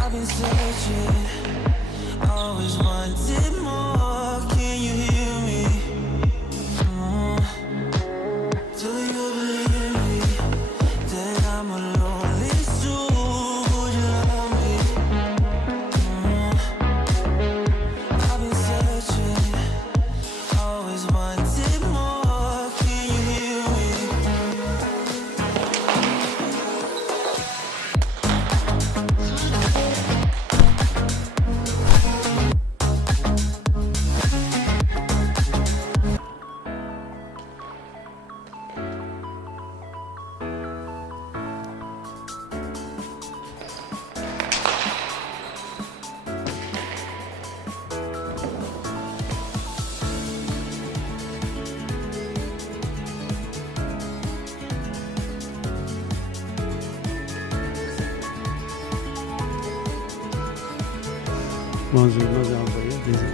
I've been searching, always wanted more. Can you hear me? Do you believe me that I'm a lonely soul? Would you love me? I've been searching, always wanted more. Can you hear me? Moi, j'ai envoyé déjà.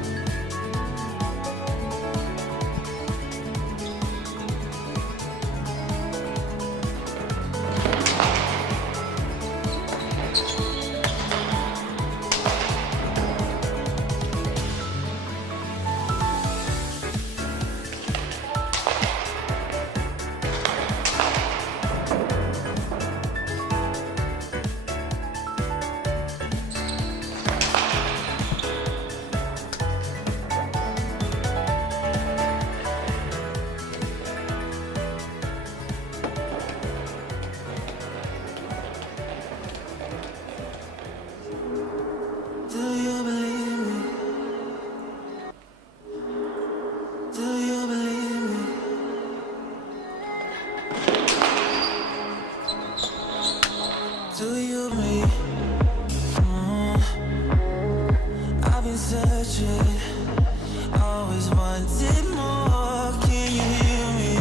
Do you believe me? Do you believe me? Do you me? I've been searching, always wanted more. Can you hear me?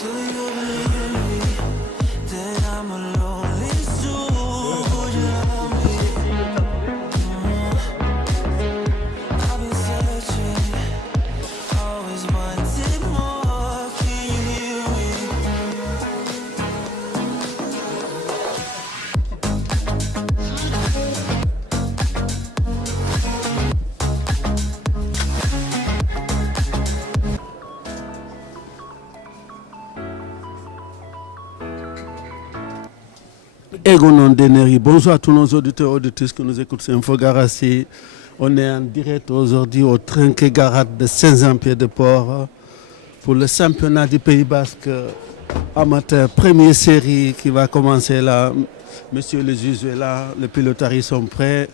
Do you believe me that I'm a lonely soul? Would you love me? I've been searching, always wanted more. Can you hear me? Egonon Deneri, bonjour à tous nos auditeurs et auditrices qui nous écoutent sur Infogarassi. On est en direct aujourd'hui au Trinquet-Garate de Saint-Jean-Pied-de-Port pour le championnat du Pays Basque amateur, première série qui va commencer là. Monsieur le juge est là, les pilotaris sont prêts.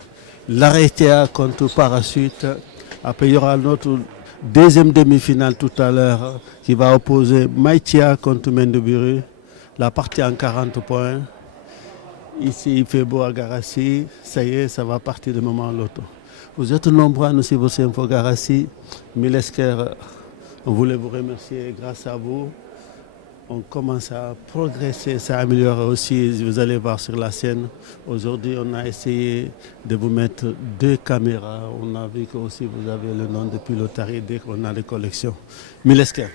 L'Aretia contre Parachute. Après, il y aura notre deuxième demi-finale tout à l'heure qui va opposer Maïtia contre Mendeburu. La partie en 40 points. Ici, il fait beau à Garassi. Ça y est, ça va partir de moment à l'autre. Vous êtes nombreux à nous suivre sur Infogarassi. Milesker, on voulait vous remercier. Grâce à vous, on commence à progresser, ça améliore aussi. Vous allez voir sur la scène. Aujourd'hui, on a essayé de vous mettre 2 caméras. On a vu que aussi vous avez le nom de pilotari dès qu'on a les collections. Milesker.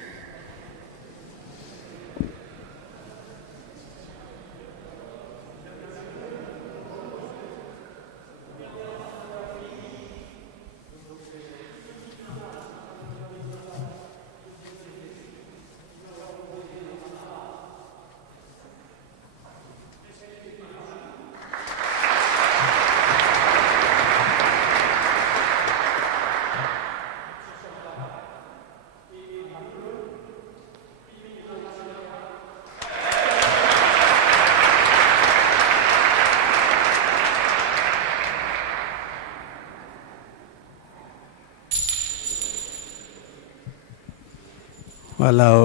Voilà,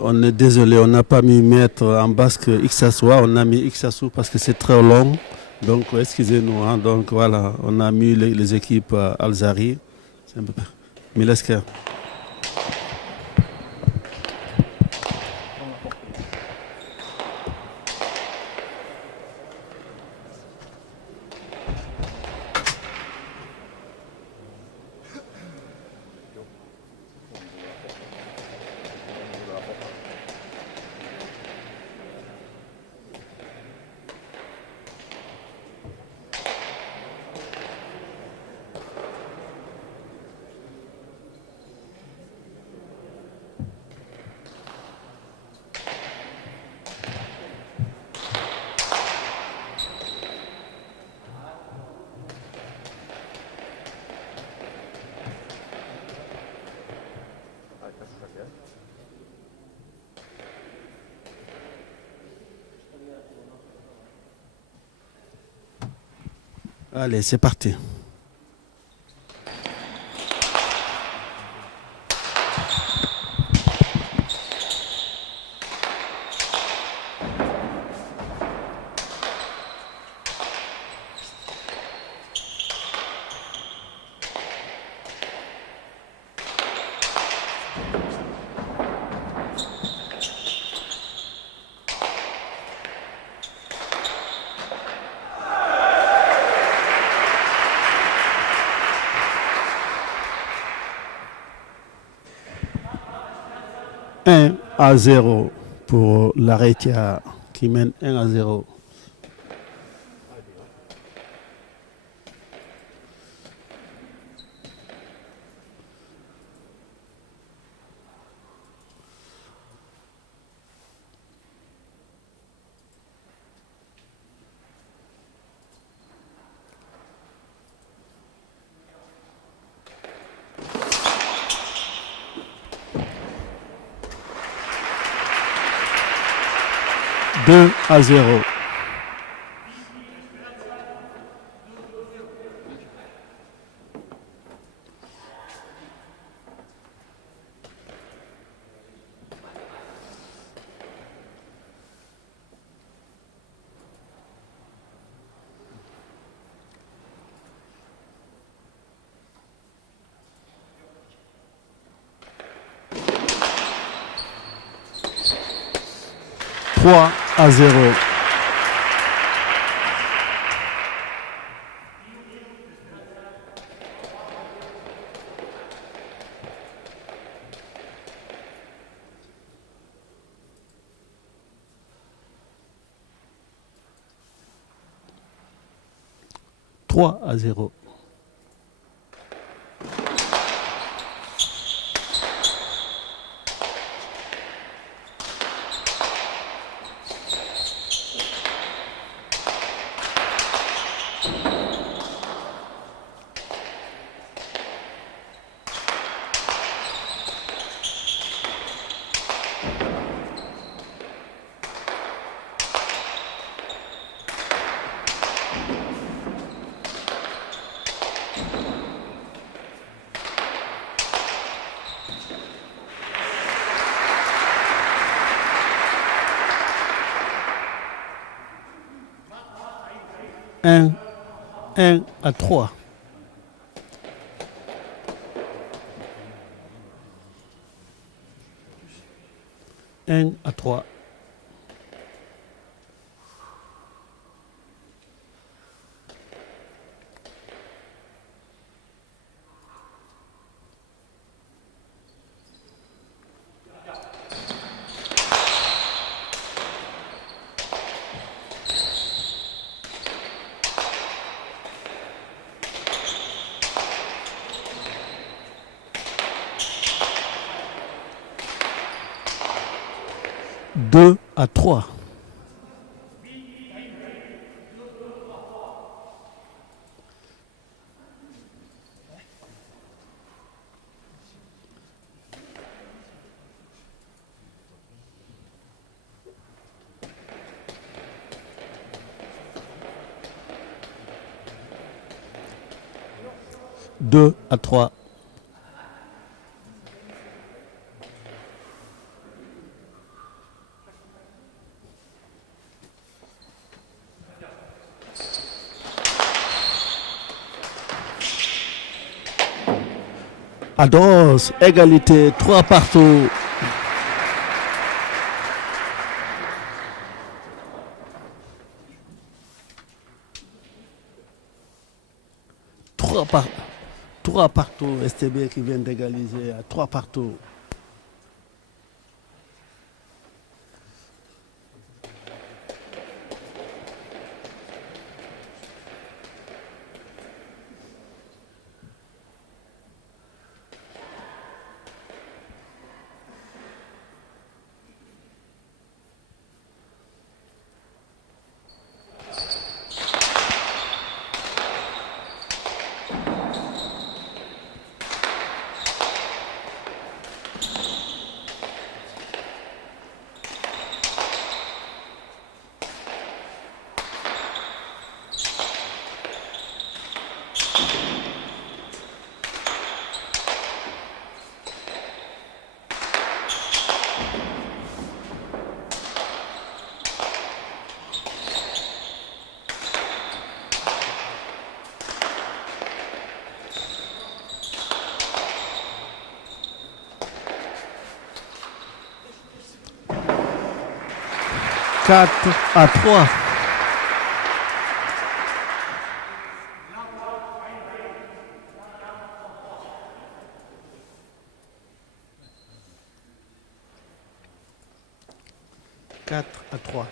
on est désolé, on n'a pas mis mettre en basque Xassoua, on a mis Xassou parce que c'est très long. Donc excusez-nous, hein, donc voilà, on a mis les équipes Alzari. C'est un peu... Milesker. Allez, c'est parti. Un à 0 pour l'Aretia qui mène 1 à 0. Deux à 0. Trois à 0. Trois à 0. Un à 3. Un à 3. Deux à 3. Deux à 3. Ados, égalité, 3 partout. Trois partout, STB qui vient d'égaliser à 3 partout. 4-3. Quatre à 3.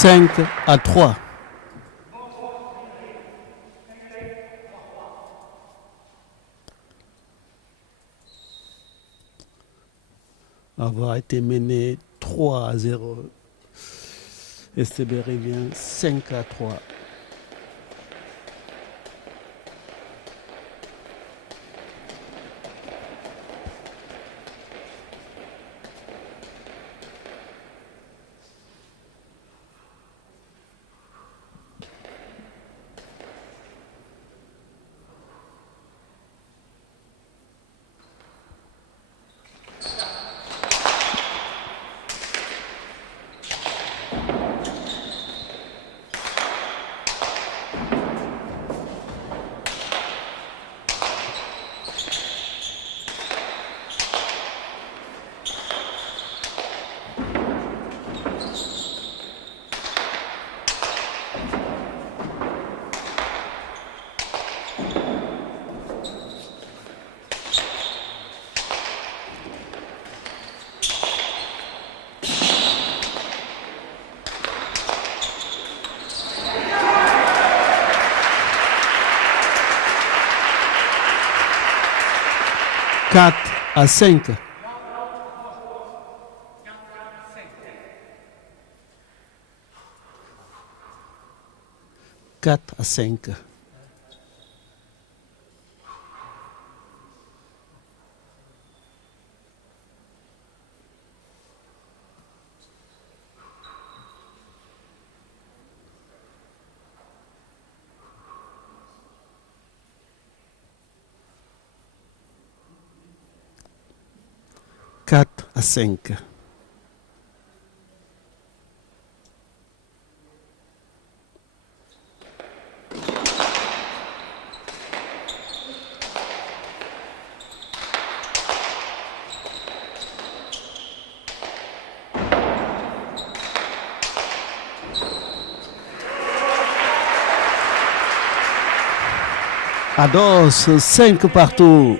Cinq à 3. Avoir été mené 3-0. STB revient 5-3. Quatre à 5. Quatre à 5. Quatre à 5. Ados, 5 partout.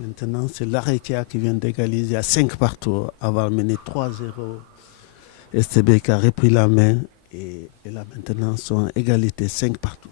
Maintenant, c'est l'Arekia qui vient d'égaliser à 5 partout, avoir mené 3-0. STB qui a repris la main et là maintenant sont en égalité 5 partout.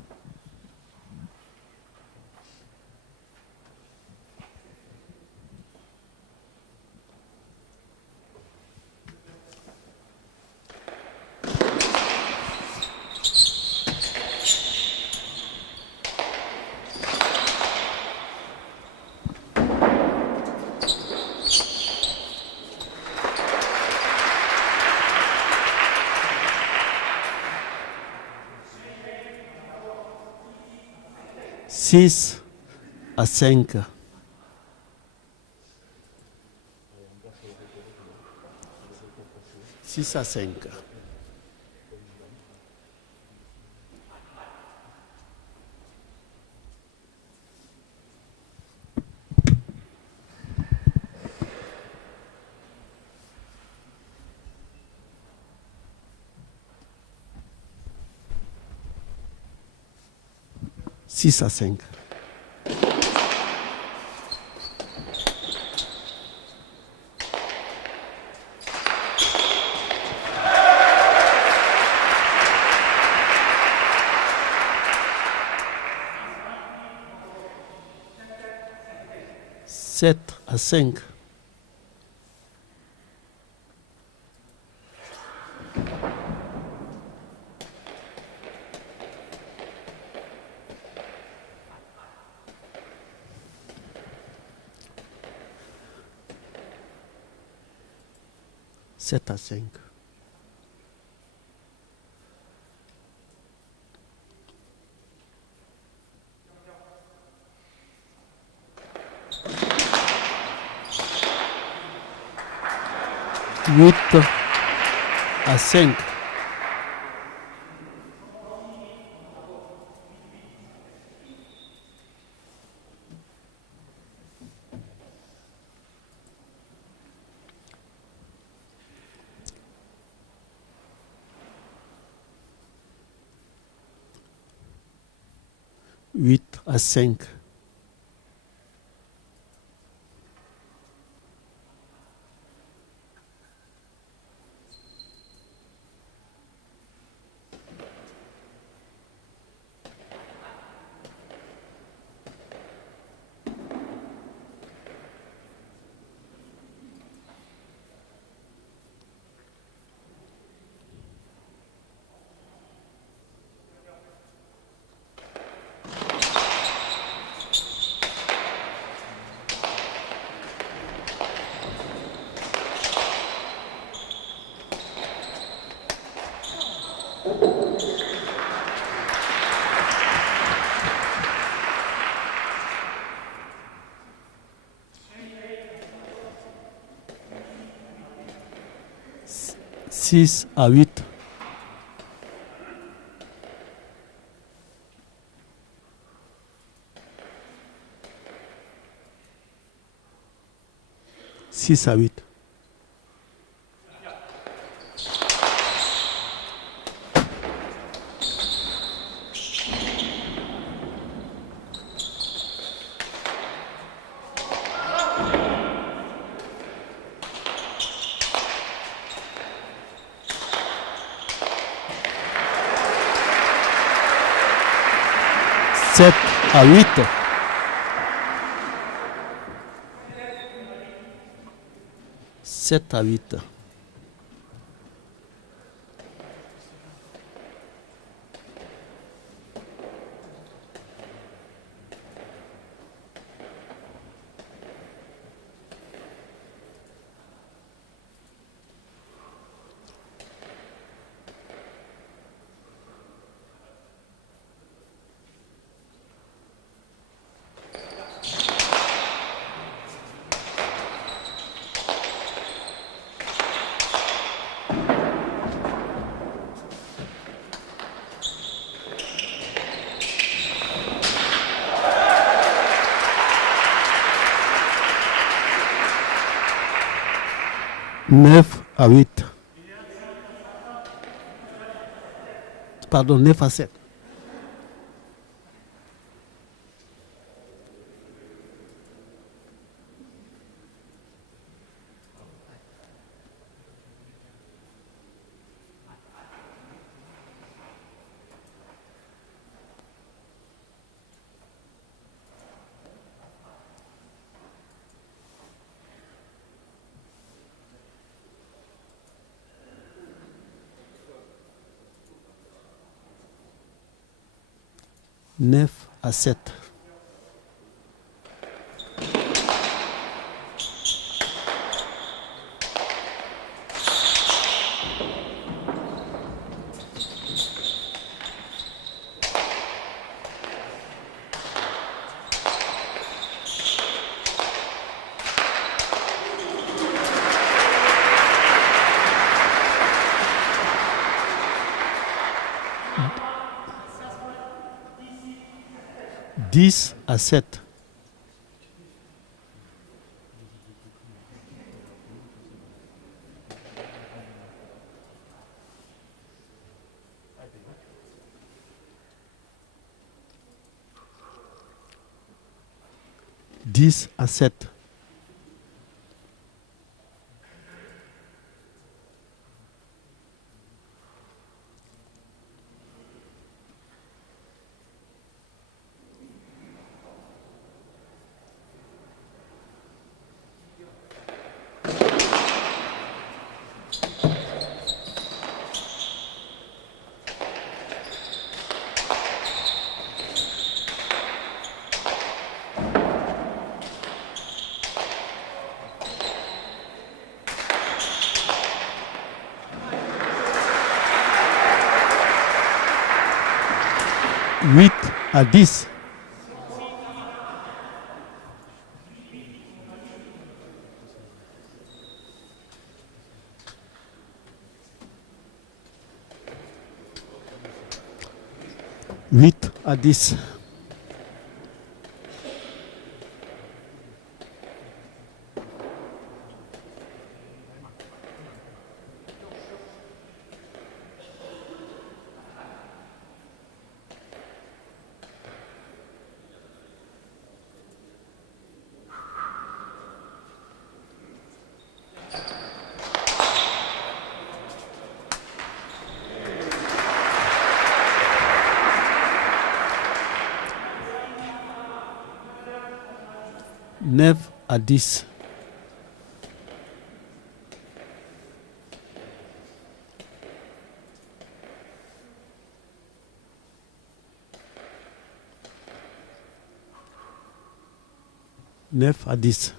Six à 5. Six à 5. Six à 5. 7-5. Sept à 5. Huit à 5. Huit à 5. Six à 8. Six à 8. Sept à 8. Sept à 8. Neuf à 8. Pardon, 9 à 7. Neuf à 7. Dix à 7. Dix à 7. 8-10. Huit à 10. Neuf à 10. Neuf à 10.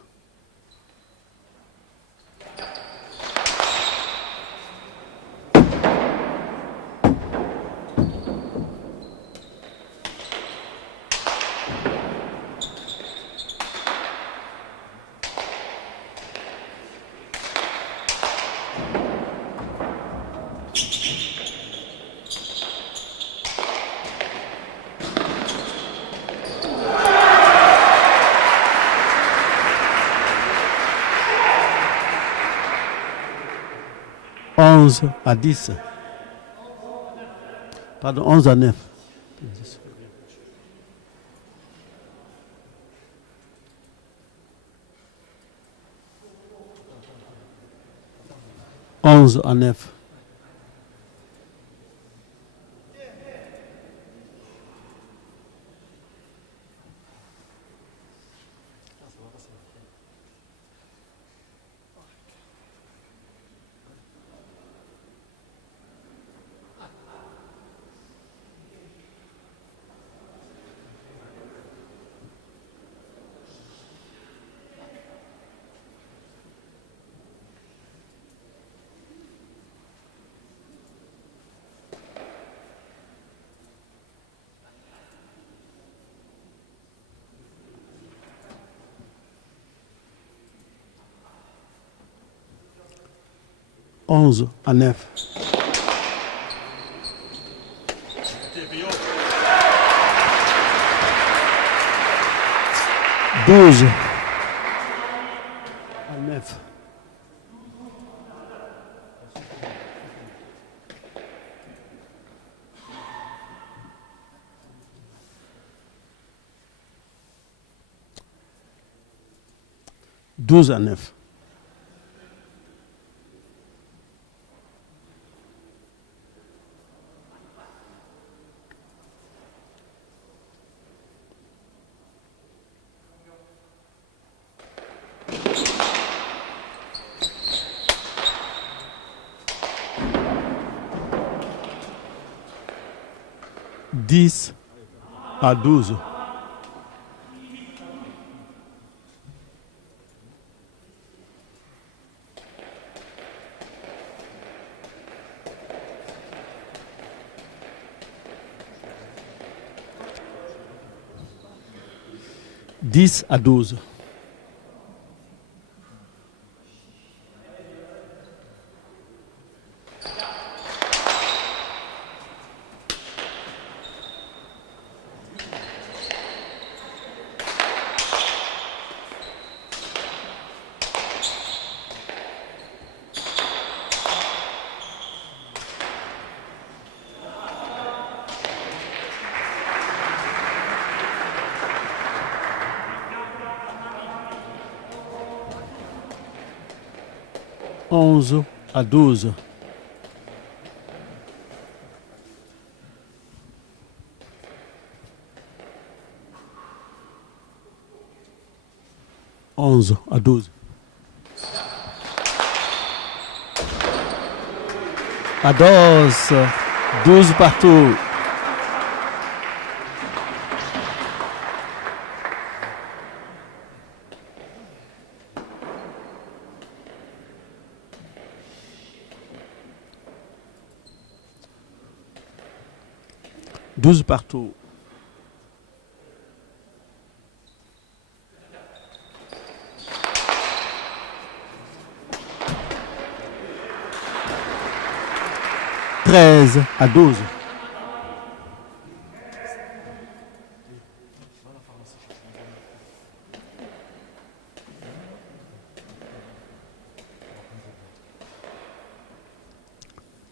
Onze à 10. Pardon, 11 à 9. 11 à 9. Onze à 9. 12 à 9. 12 à 9. 10 à 12. 10 à 12. 11 à 12. 11 à 12. Ados, 12 partout. Douze partout. 13-12.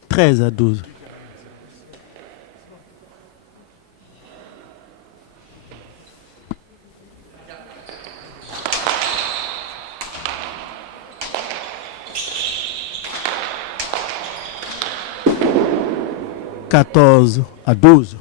Treize à 12. 14-12.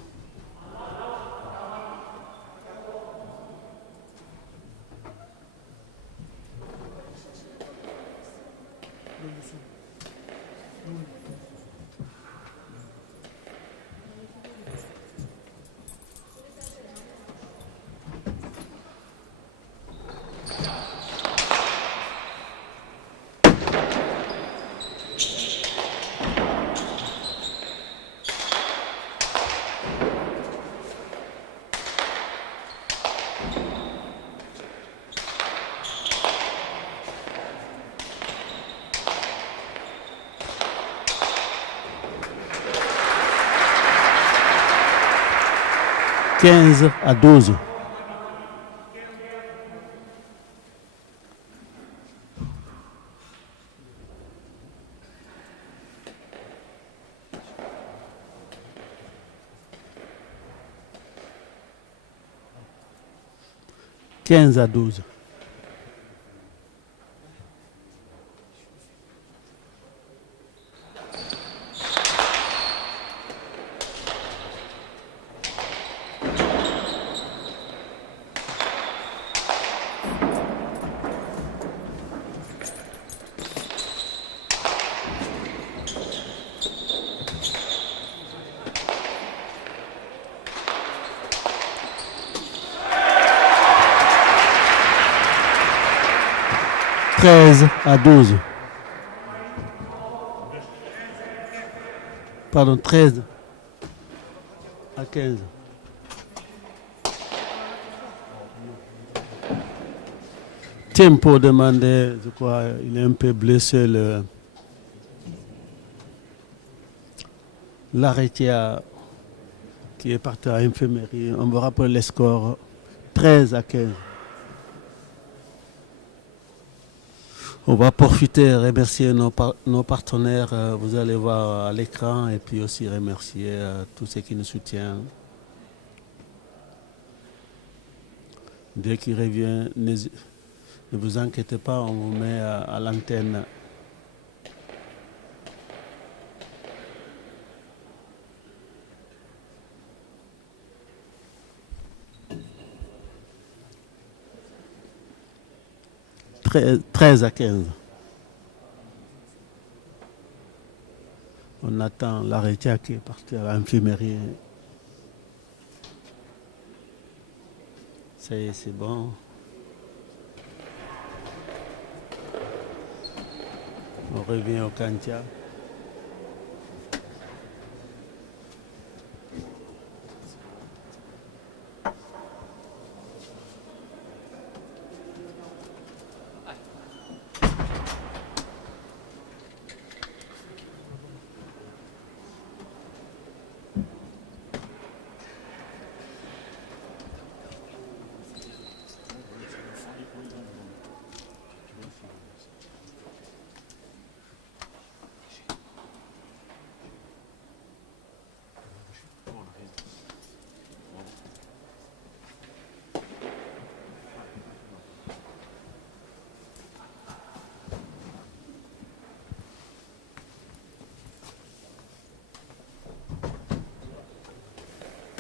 15-12. 15-12. 13-12. Pardon, 13 à 15. Tempo demandé, je crois, il est un peu blessé. L'arrêté qui est parti à l'infirmerie. On va rappeler les scores 13-15. On va profiter et remercier nos partenaires. Vous allez voir à l'écran et puis aussi remercier tous ceux qui nous soutiennent. Dès qu'il revient, ne vous inquiétez pas, on vous met à l'antenne. « 13-15. On attend l'arrêté qui est parti à l'infirmerie. C'est bon. On revient au Kantia. «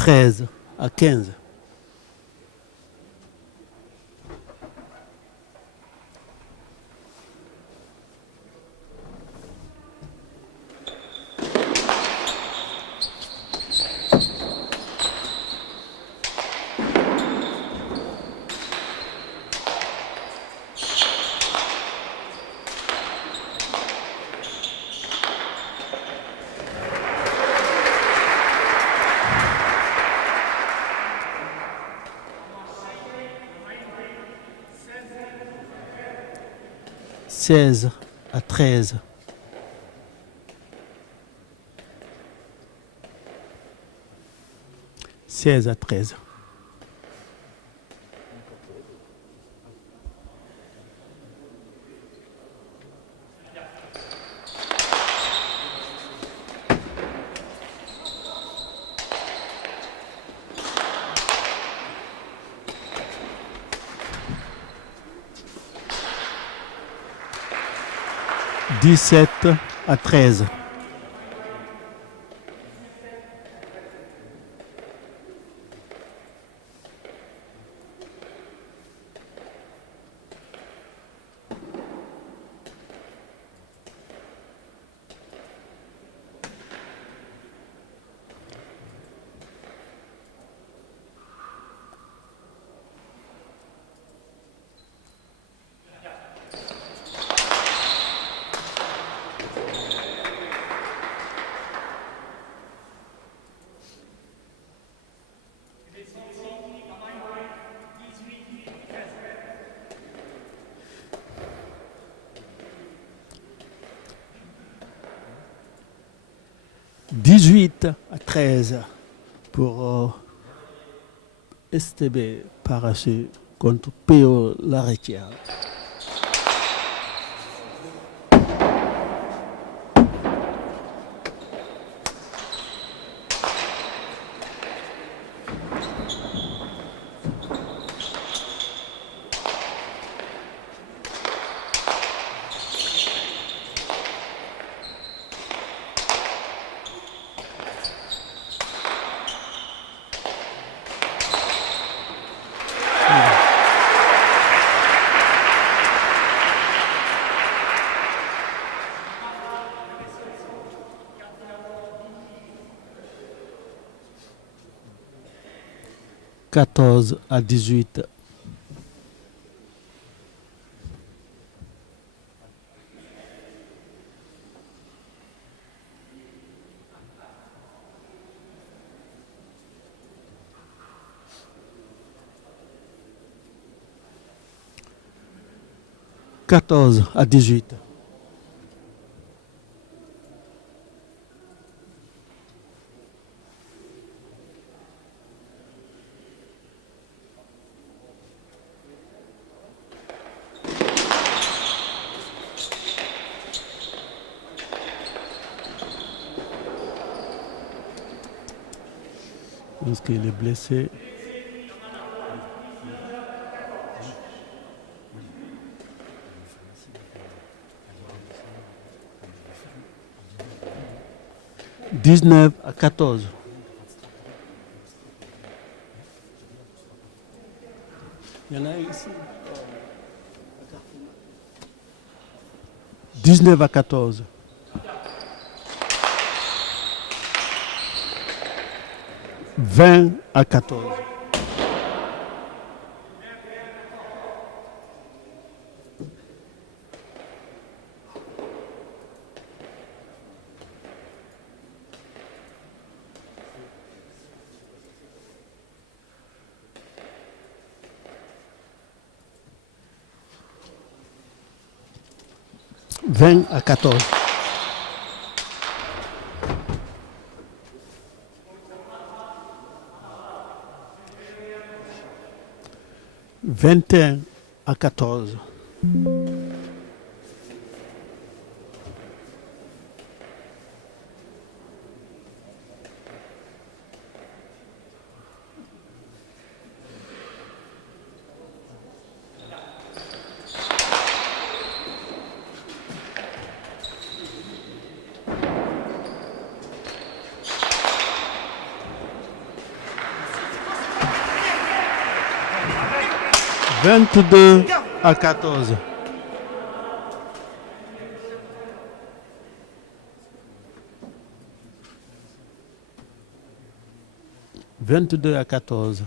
13-15. » « 16-13. » 16-13. « 17-13. » (18-13) pour STB Parachu contre PO Laretière. « 14-18. » « 14-18. » Est-ce qu'il est blessé? « 19-14. » Il y en a ici. 19-14. 20-14. « 20-14. » 21-14. 22-14. 22-14.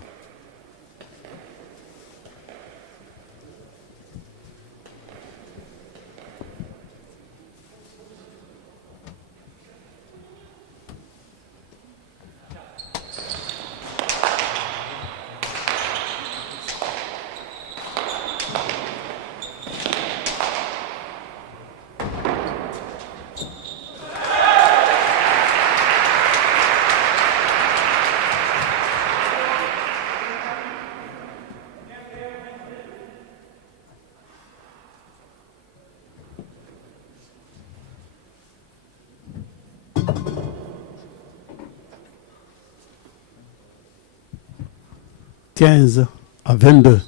15 à 22.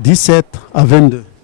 « 17 à 22. «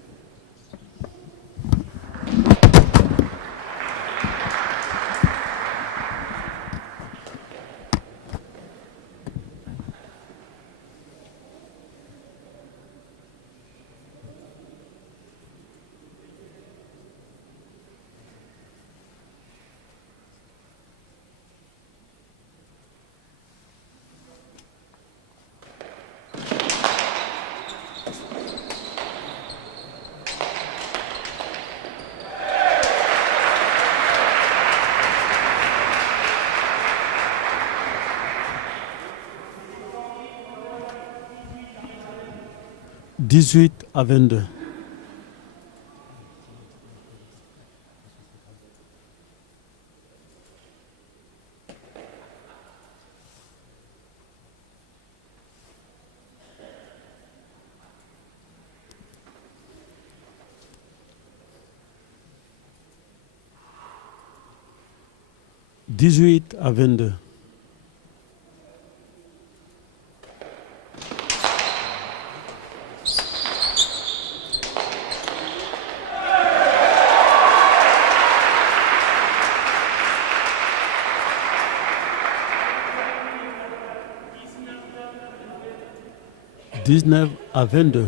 18 à 22. « 18 à 22. » 19 à 22.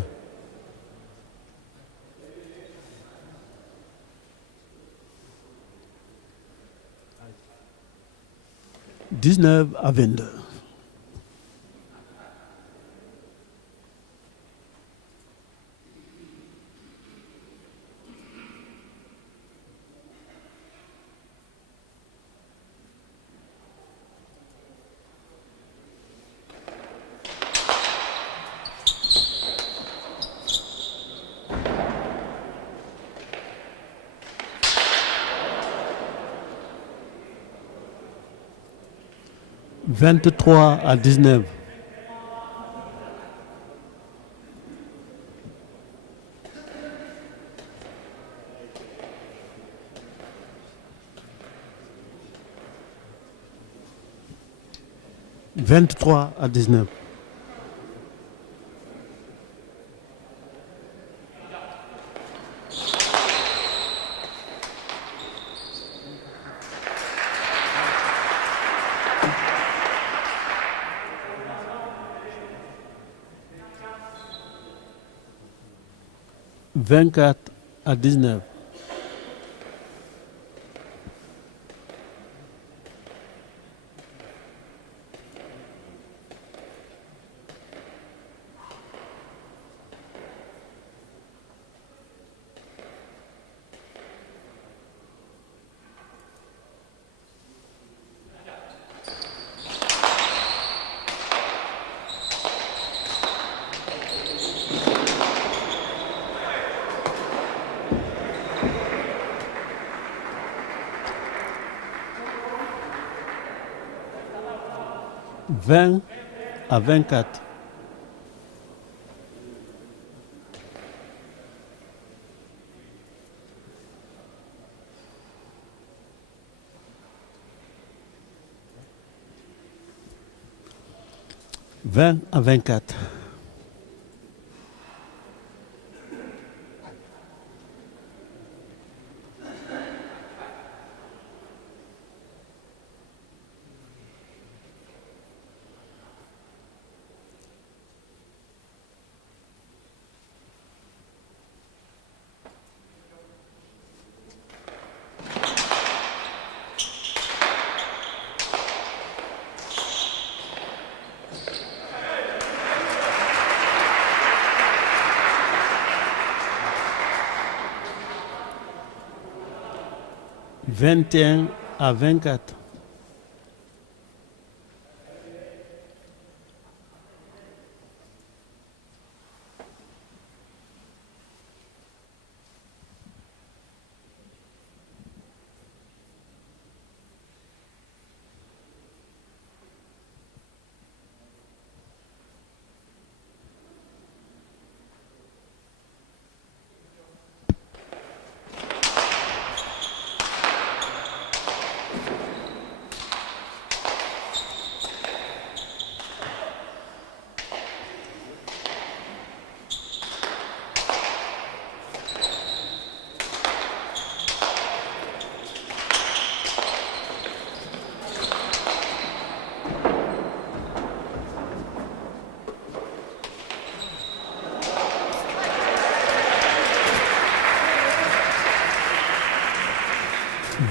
19 à 22. « 23 à 19. » 23 à 19. « 24 à 19. 24 20 à 24. Vingt à 24. Vingt et un à 24.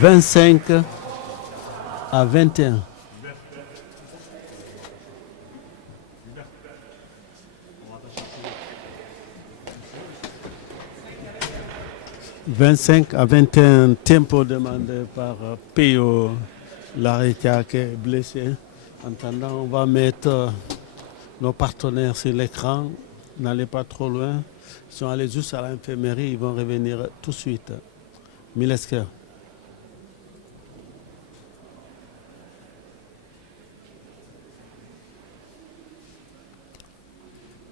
Vingt-cinq à 21. Vingt-cinq à 21, tempo demandé par Pio Larretia qui est blessé. En attendant, on va mettre nos partenaires sur l'écran. N'allez pas trop loin. Ils sont allés juste à l'infirmerie, ils vont revenir tout de suite. Milesker.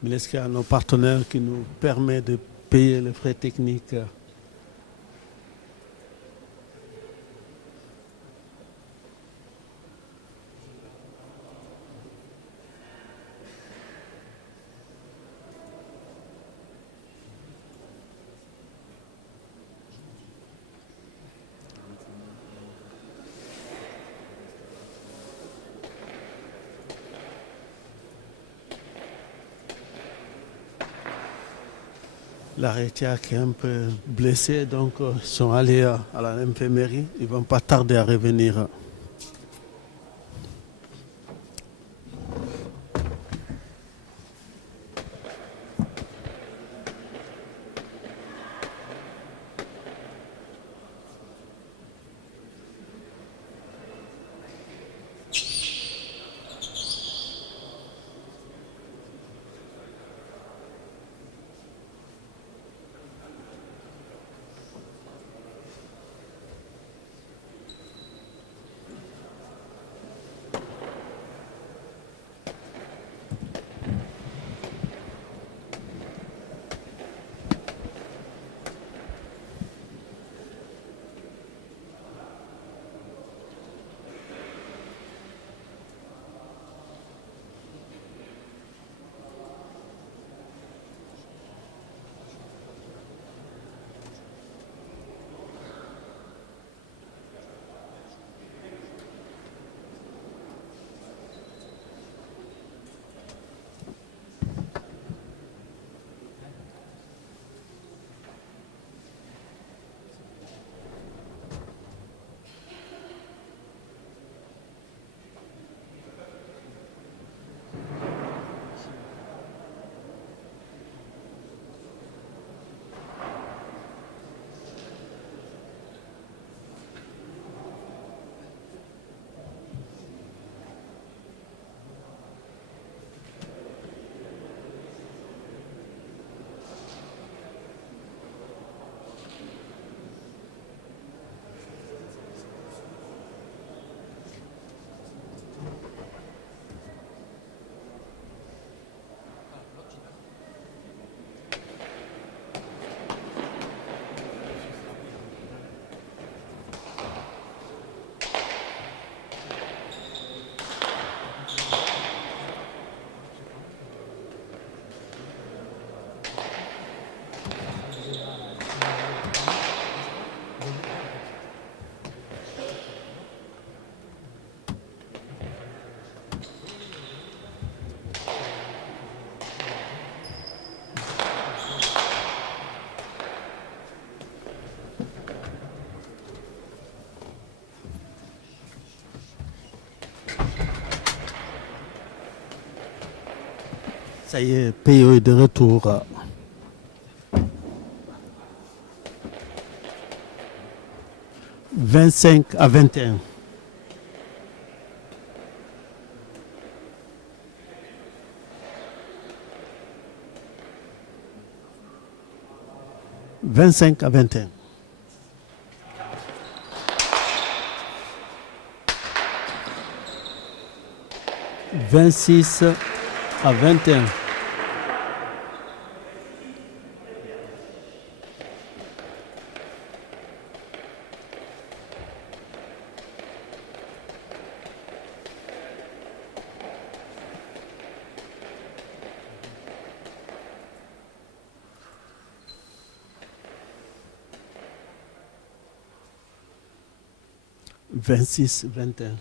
Milesker, nos partenaires qui nous permet de payer les frais techniques. L'arrêtia qui est un peu blessé, donc ils sont allés à l'infirmerie. Ils ne vont pas tarder à revenir. Ça y est, PO est de retour. « 25-21. « 25-21. » 26-21. 26-21.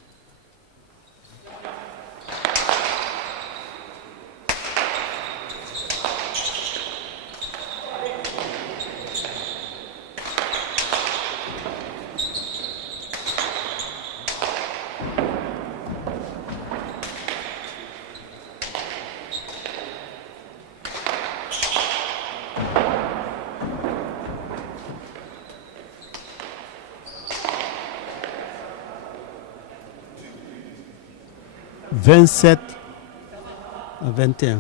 « 27-21. »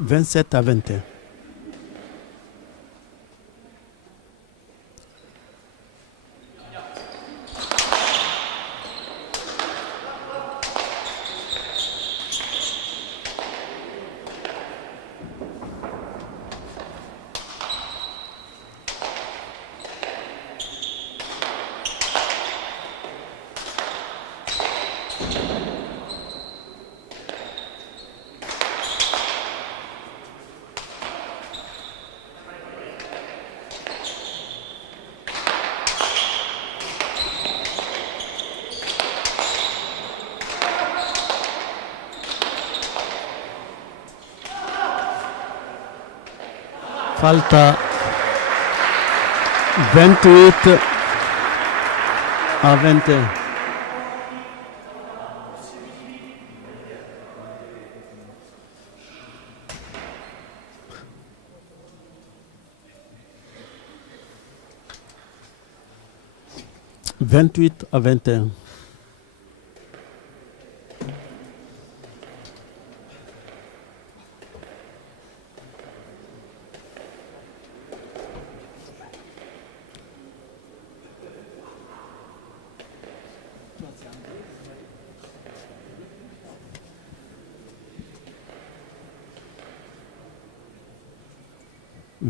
27-21. 'Falta 28-21. 28-21.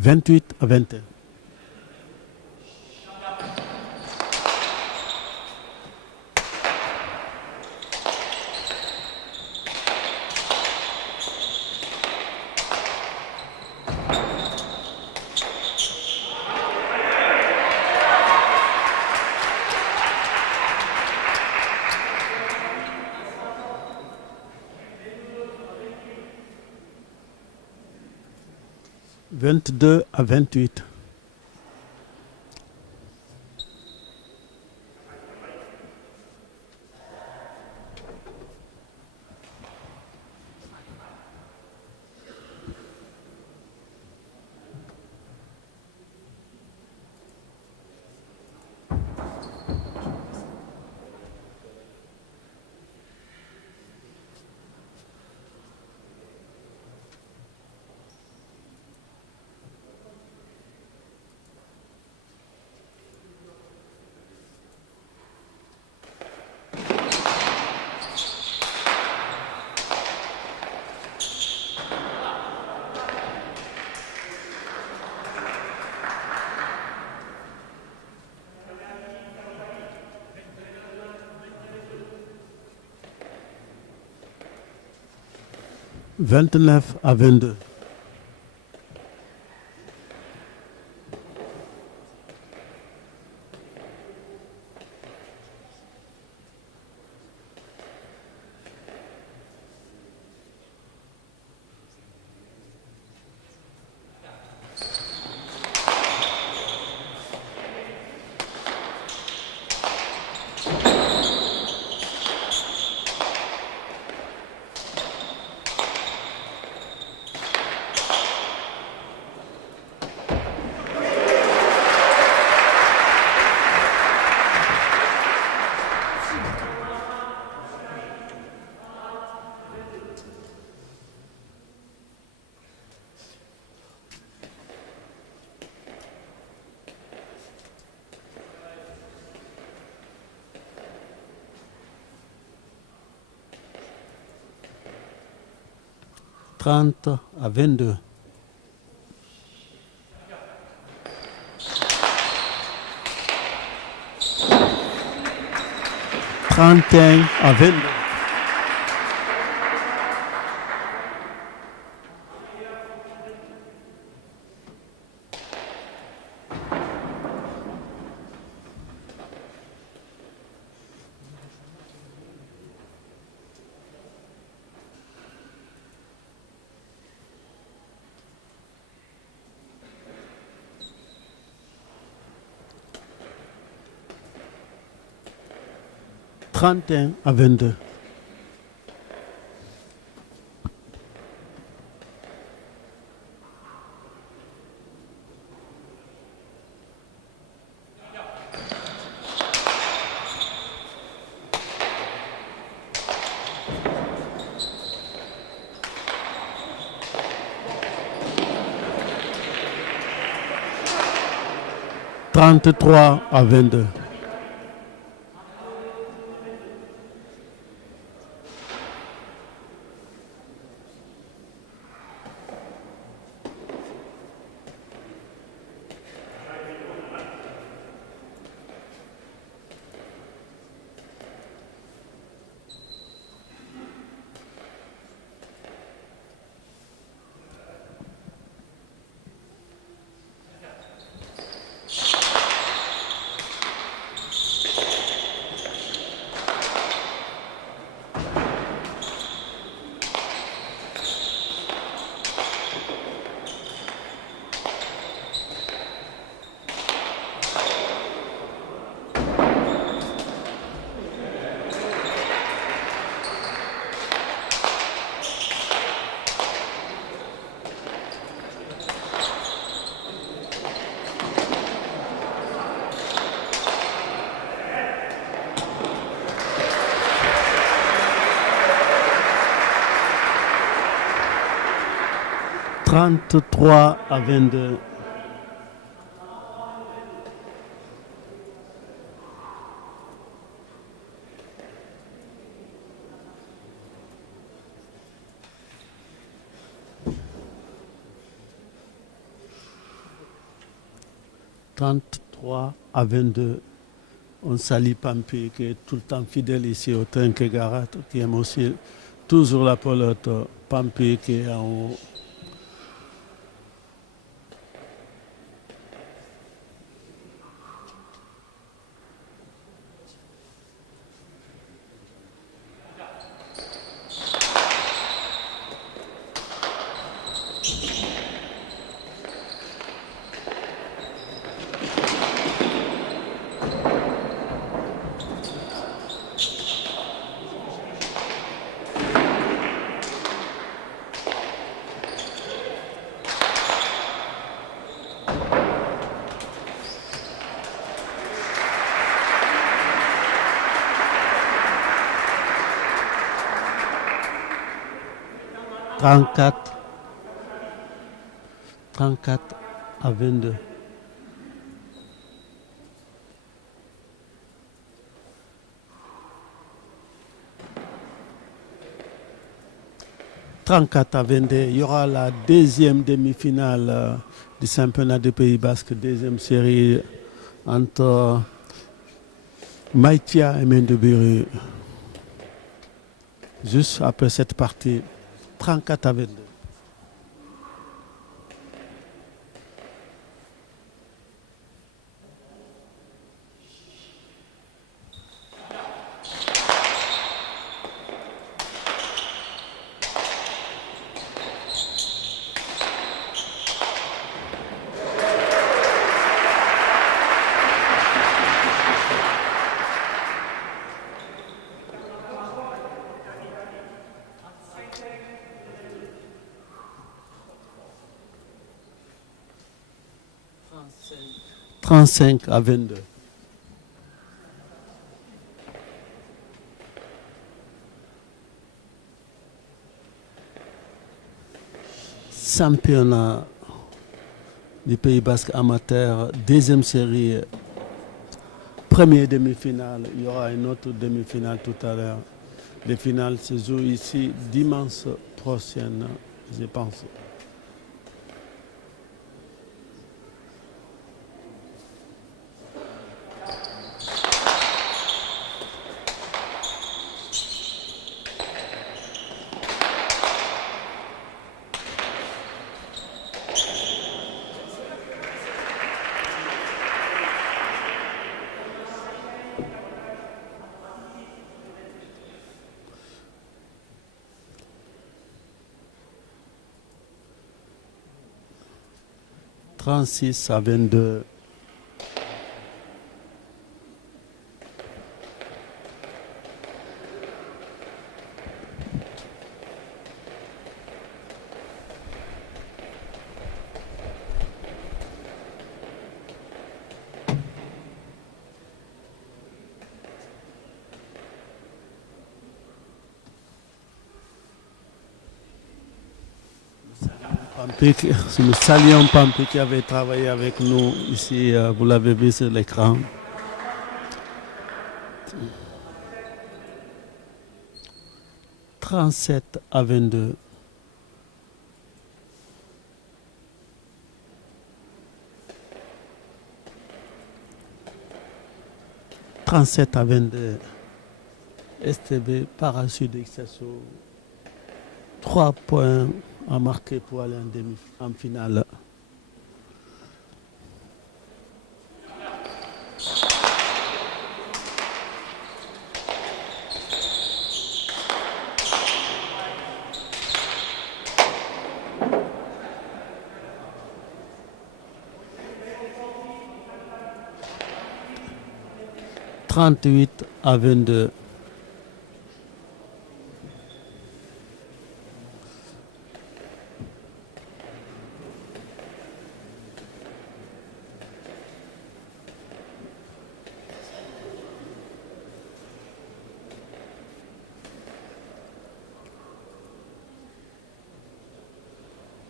28-21. 22-28. 29-22. 29-22. 30-22. 31-22. 31-22. 33-22. 33-22. 33-22. On salue Pampi qui est tout le temps fidèle ici au Trinquet Garat, qui aime aussi toujours la pelote. Pampi qui est en haut. « 34-22. 34-22. Il y aura la deuxième demi-finale du championnat du Pays Basque, deuxième série entre Maïtia et Mendeburu. Juste après cette partie, 34-22. 35-22. Championnat du Pays Basque amateur, deuxième série, première demi-finale. Il y aura une autre demi-finale tout à l'heure. Les finales se jouent ici dimanche prochain je pense. « 36-22. Nous saluons Pampé qui avait travaillé avec nous ici, vous l'avez vu sur l'écran. « 37-22. « 37-22. STB Parachute d'Ixasso. 3 points à marquer pour aller en finale. « 38-22. »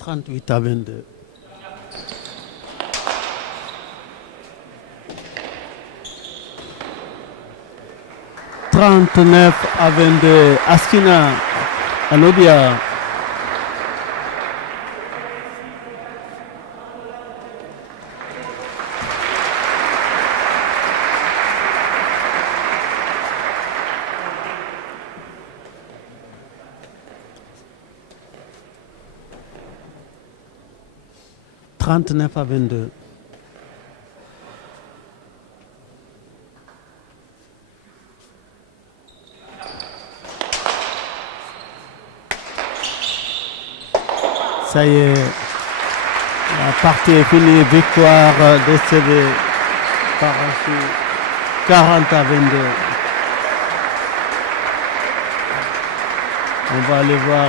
38-22. « 39-22. Askina Anodia. « 39-22. » Ça y est, la partie est finie. Victoire d'STB Parachute 40-22. On va aller voir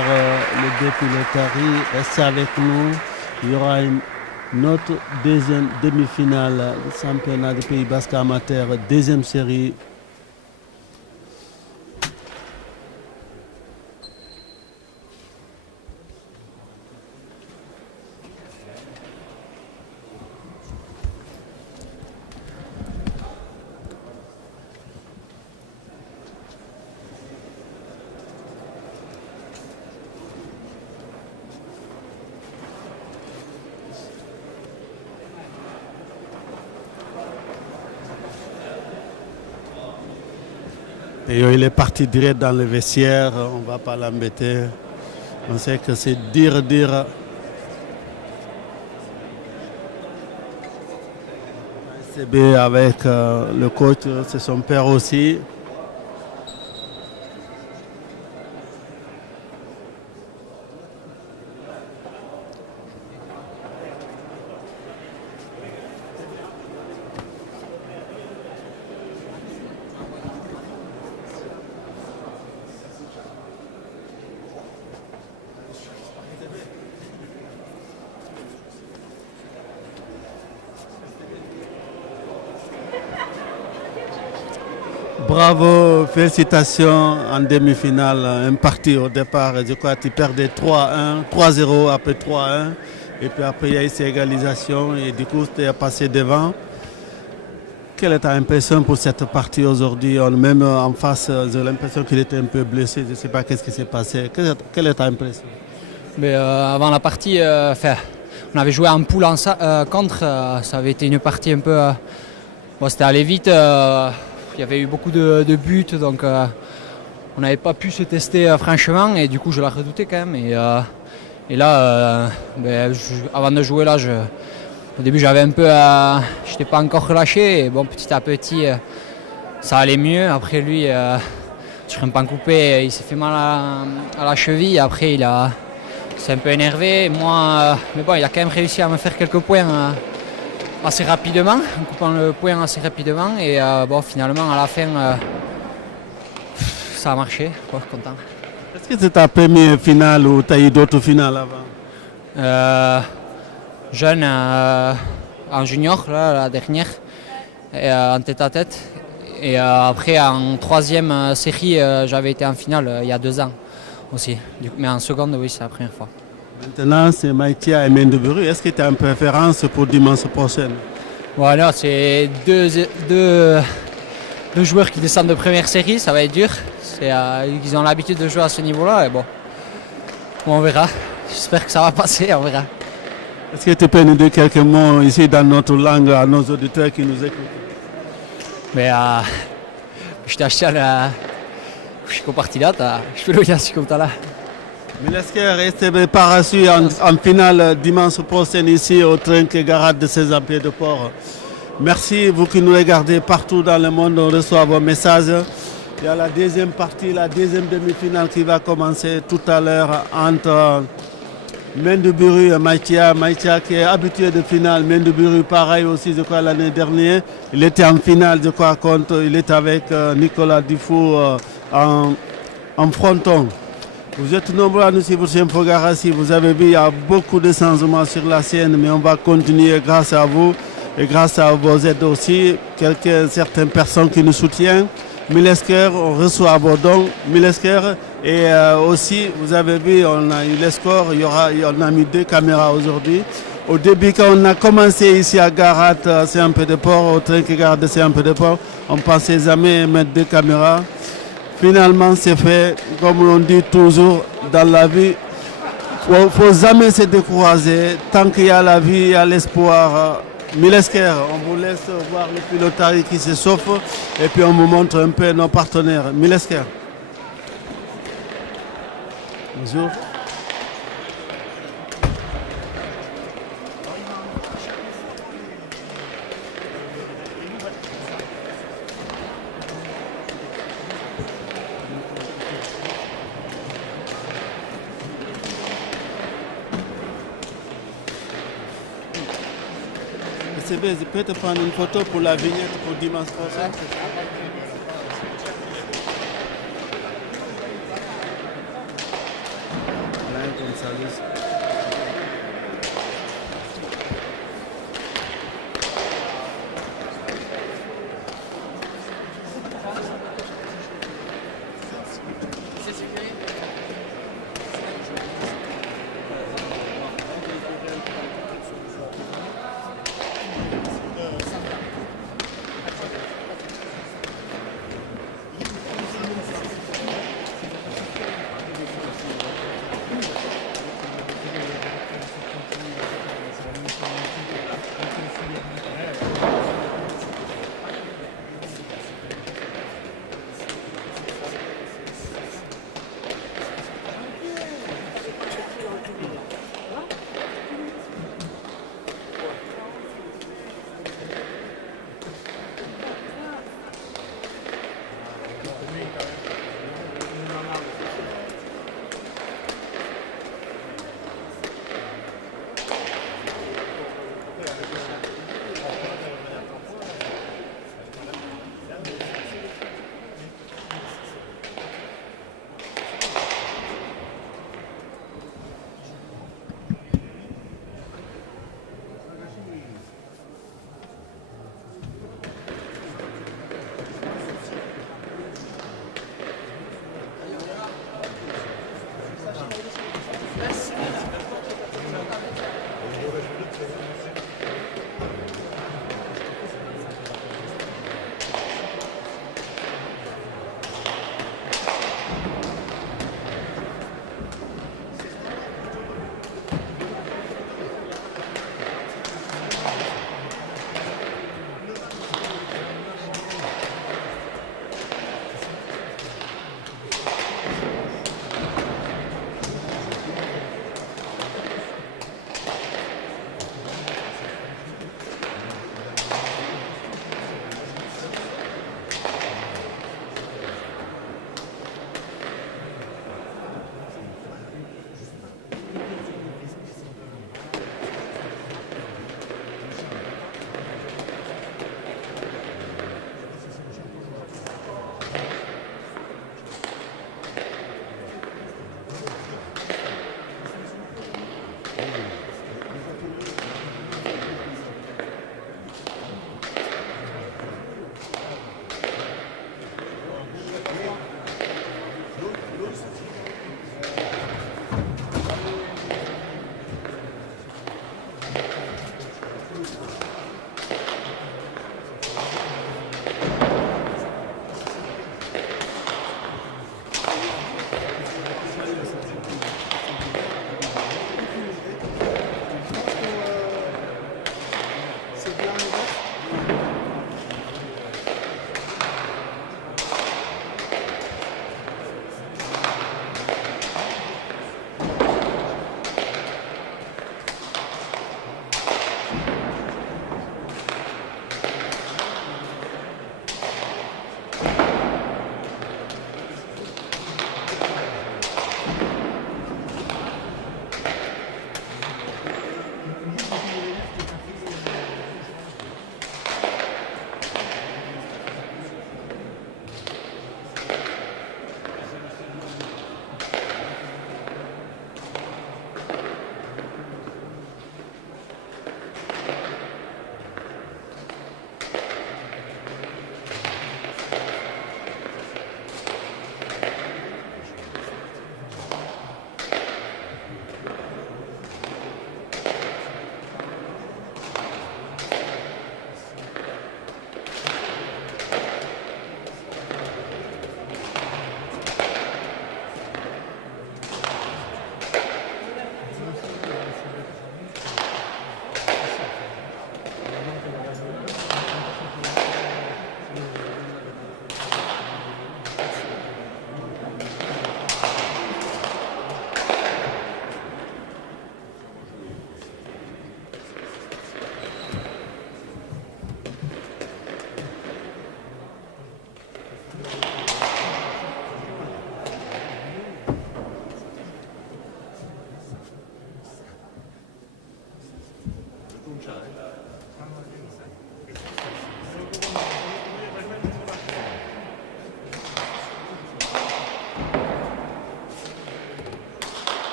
le dépiloterie. Restez avec nous. Il y aura une autre deuxième demi-finale du championnat du Pays Basque amateur, deuxième série. Et il est parti direct dans le vestiaire, on ne va pas l'embêter. On sait que c'est dire. CB avec le coach, c'est son père aussi. Bravo, félicitations en demi-finale, un parti au départ, je crois que tu perdais 3-1, 3-0 après 3-1 et puis après il y a eu ces égalisations et du coup tu es passé devant. Quelle est ta impression pour cette partie aujourd'hui? Même en face, j'ai l'impression qu'il était un peu blessé, je ne sais pas qu'est-ce qui s'est passé. Quelle est ta impression? Mais avant la partie, on avait joué en poule contre. Ça avait été une partie un peu. Bon, c'était allé vite. Il y avait eu beaucoup de buts, donc on n'avait pas pu se tester franchement. Et du coup, je la redoutais quand même. Et là, avant de jouer là, au début, j'avais un peu, j'étais pas encore relâché. Et bon, petit à petit, ça allait mieux. Après lui, sur un pan coupé, il s'est fait mal à la cheville. Après, il s'est un peu énervé. Moi, mais bon, il a quand même réussi à me faire quelques points assez rapidement, en coupant le point assez rapidement. Et bon, finalement, à la fin, ça a marché. Quoi, content. Est-ce que c'est ta première finale ou tu as eu d'autres finales avant? Jeune, en junior, là, la dernière, et, en tête-à-tête. Et après, en troisième série, j'avais été en finale il y a 2 ans aussi. Mais en seconde, oui, c'est la première fois. Maintenant, c'est Maïtia et Mendebury. Est-ce que tu as une préférence pour dimanche prochain? Voilà, c'est deux joueurs qui descendent de première série, ça va être dur. Ils ont l'habitude de jouer à ce niveau-là et bon, on verra. J'espère que ça va passer, on verra. Est-ce que tu peux nous dire quelques mots ici dans notre langue à nos auditeurs qui nous écoutent? Mais Shiko partidata, Shpilujasi Koutala. Milesker este préparé en finale dimanche prochain ici au Trinquet Garade de Saint-Pierre de Port. Merci, vous qui nous regardez partout dans le monde, on reçoit vos messages. Il y a la deuxième partie, la deuxième demi-finale qui va commencer tout à l'heure entre Mendebury et Maïtia. Maïtia qui est habitué de finale, Mendebury pareil aussi, je crois, l'année dernière. Il était en finale, je crois, il était avec Nicolas Dufour en fronton. Vous êtes nombreux à nous suivre sur Infogarassi. Vous avez vu, il y a beaucoup de changements sur la scène, mais on va continuer grâce à vous et grâce à vos aides aussi. Certaines personnes qui nous soutiennent. Milesker, on reçoit vos dons. Milesker, et aussi, vous avez vu, on a eu les scores. On a mis 2 caméras aujourd'hui. Au début, quand on a commencé ici à Garat, c'est un peu de port, au train qui garde c'est un peu de port, on ne pensait jamais mettre 2 caméras. Finalement, c'est fait, comme on dit toujours dans la vie, il ne faut jamais se décourager. Tant qu'il y a la vie, il y a l'espoir. Milesker, on vous laisse voir le pilotage qui se chauffe et puis on vous montre un peu nos partenaires. Milesker. Bonjour. Je peux te prendre une photo pour la vignette pour dimanche prochain.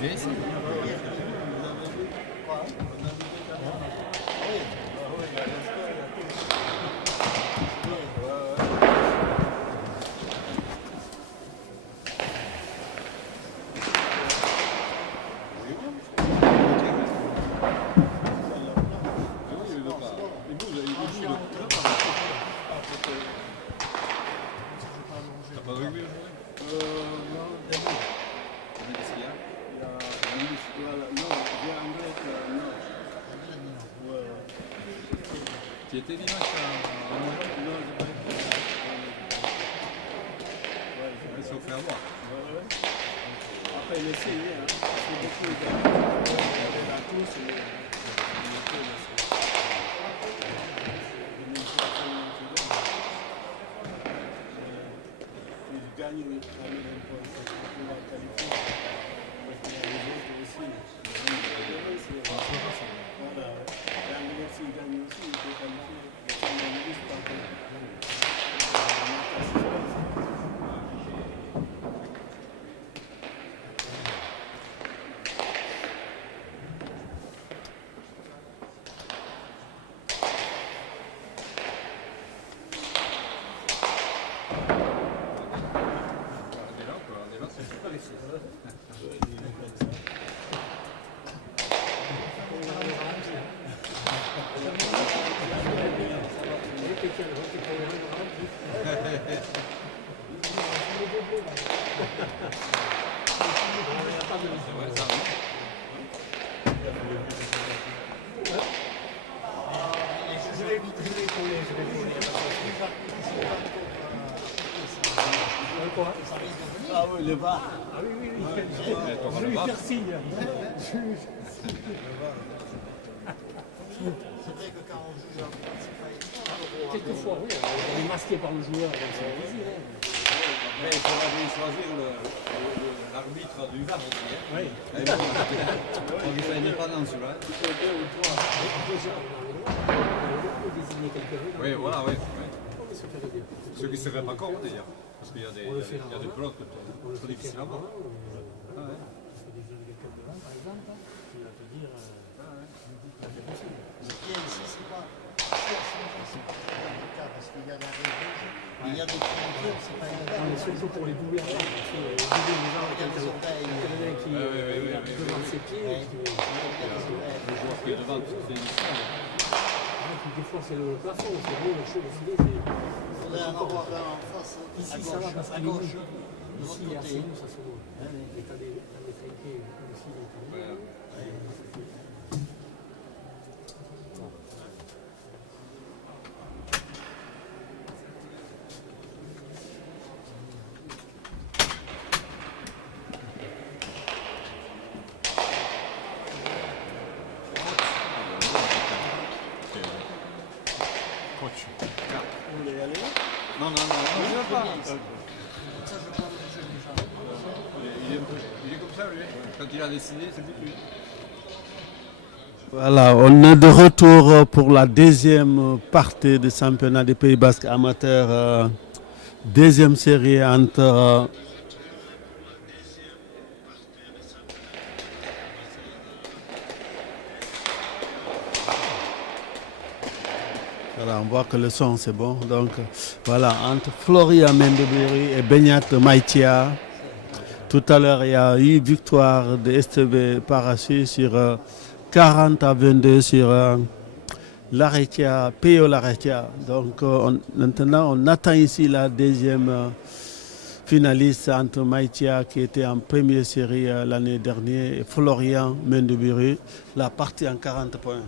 Viens ici. T'as pas de rugby aujourd'hui? Qu'est-ce qu'il y a? Tu étais dimanche à ils se sont fait avoir. Après, il essayait, hein. C'est beaucoup de la course, mais il gagne quand même un peu pour la qualifier. Parce qu'il y a les autres aussi. Voilà. L'Anglais, s'il gagne aussi, il peut qualifier. Les Anglais, par contre. Ah oui, le VAR. Ah oui, oui, oui. Je vais lui faire signe. C'est vrai que quand on juge un peu, c'est pas évident. Quelquefois, oui, on est masqué par le joueur, donc c'est difficile. Mais il faudra choisir l'arbitre du VAR aussi. Oui. Il fait indépendance là. Désigner quelqu'un. Oui, voilà, oui. Ceux qui ne se fait pas compte d'ailleurs. Parce qu'il y a des pelotes très difficiles à voir. Ah ouais. Bien, ici, c'est pas le cas parce qu'il y a la régie, il y a des frontières, c'est pas évident. Surtout pour les doublés avant, parce que les doublés, les gens, quelqu'un qui devant ses pieds. Le joueur qui est devant, c'est difficile. Des fois, c'est le plafond, c'est beau, le chaud, le filet, c'est. Il faudrait en avoir un en face, Ici, à ça va, parce à qu'il est gauche. nu. Ici, à Saint-Loup, ça se voit. Et t'as des trinqués aussi, des trinqués. Non, je veux pas. Il est comme ça, lui. Quand il a décidé, c'est plus lui. Voilà, on est de retour pour la deuxième partie du championnat du Pays Basque amateur. Deuxième série entre voilà, on voit que le son c'est bon. Donc voilà, entre Florian Mendebiri et Benyat Maïtia. Tout à l'heure, il y a eu victoire de STB Parachu sur 40-22 sur l'Aretia, PO l'Aretia. Donc maintenant, on attend ici la deuxième finaliste entre Maïtia qui était en première série l'année dernière et Florian Mendebiri, la partie en 40 points.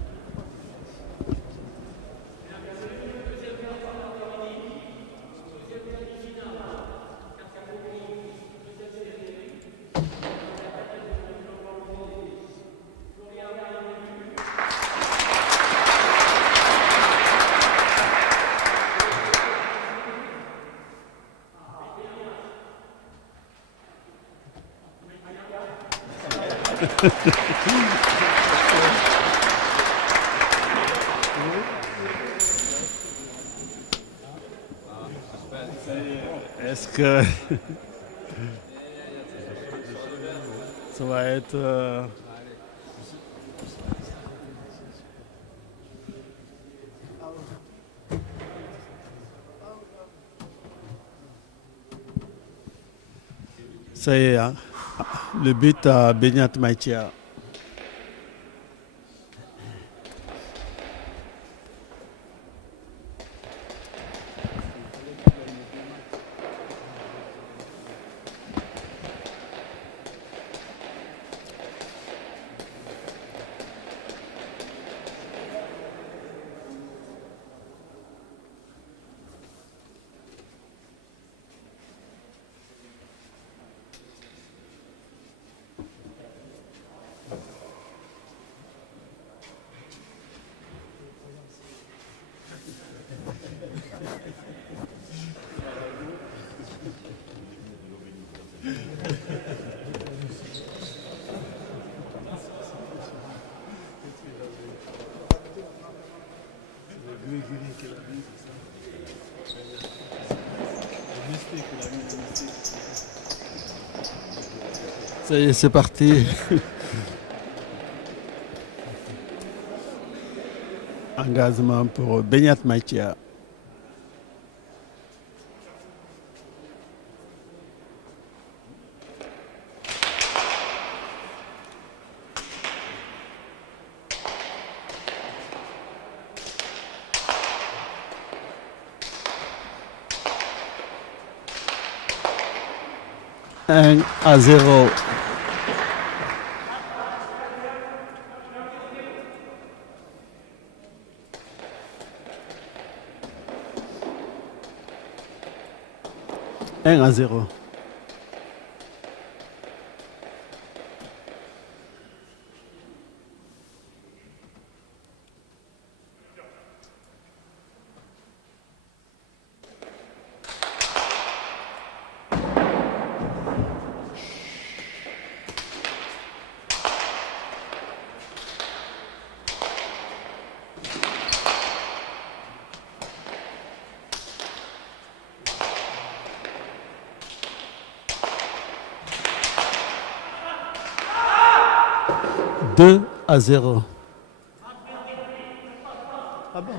Est-ce que Ça va être... Ça y est, hein. Le but à Benyat Maïtia. Ça y est, c'est parti. Engagement pour Benyat Maïtia. Un à 0. Un à 0. Deux à 0. Ah bon?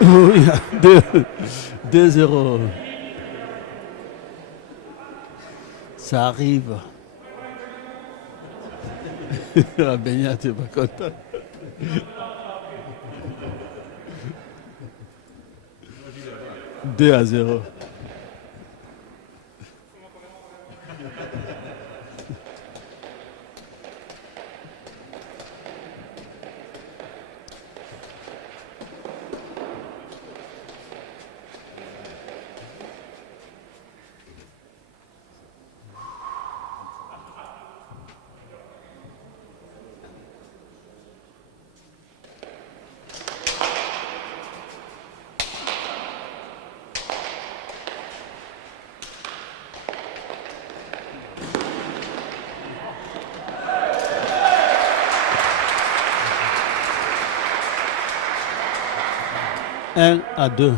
Oui, 2-0. Ça arrive. Benyat, t'es pas content. 2 à 0. Un à 2.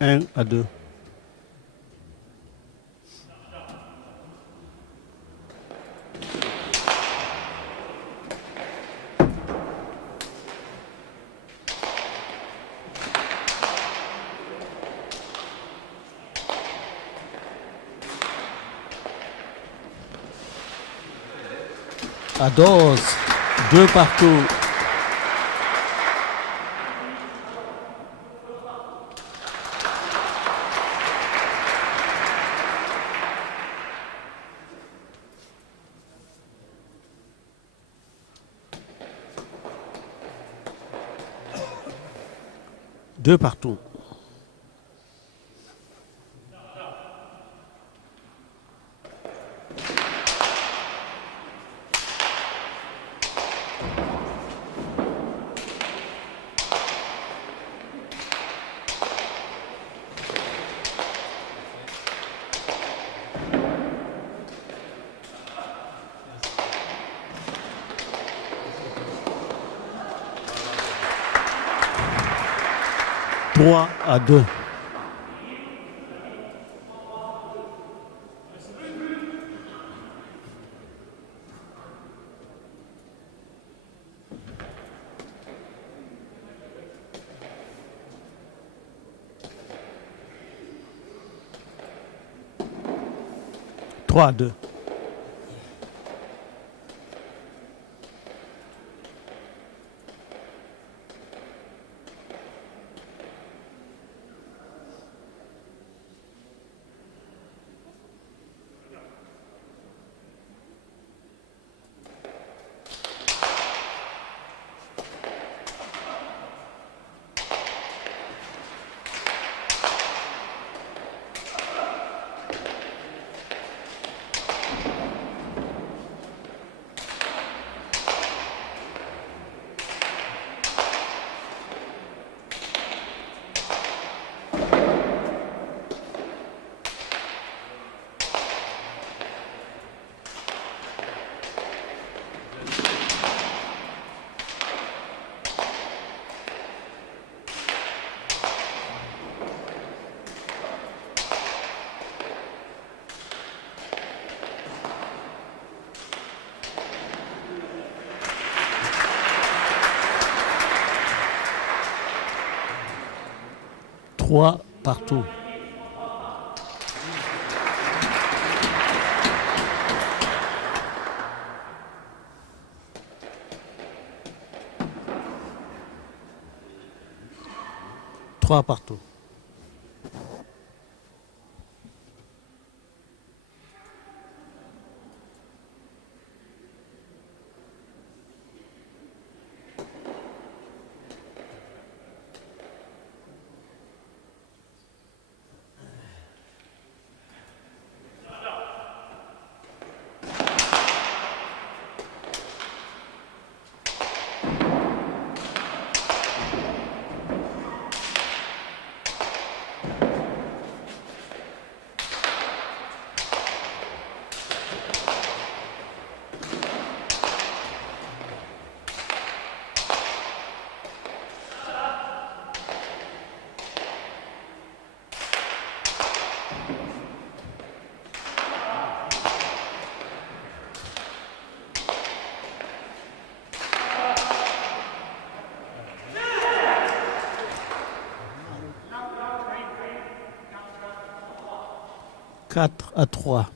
Un à 2. À 12, 2 partout. Deux partout. 3-2. Trois, deux. Trois partout. Trois partout. Quatre à trois.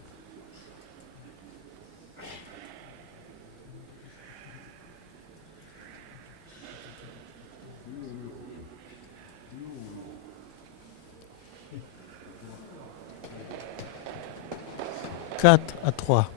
Quatre à trois.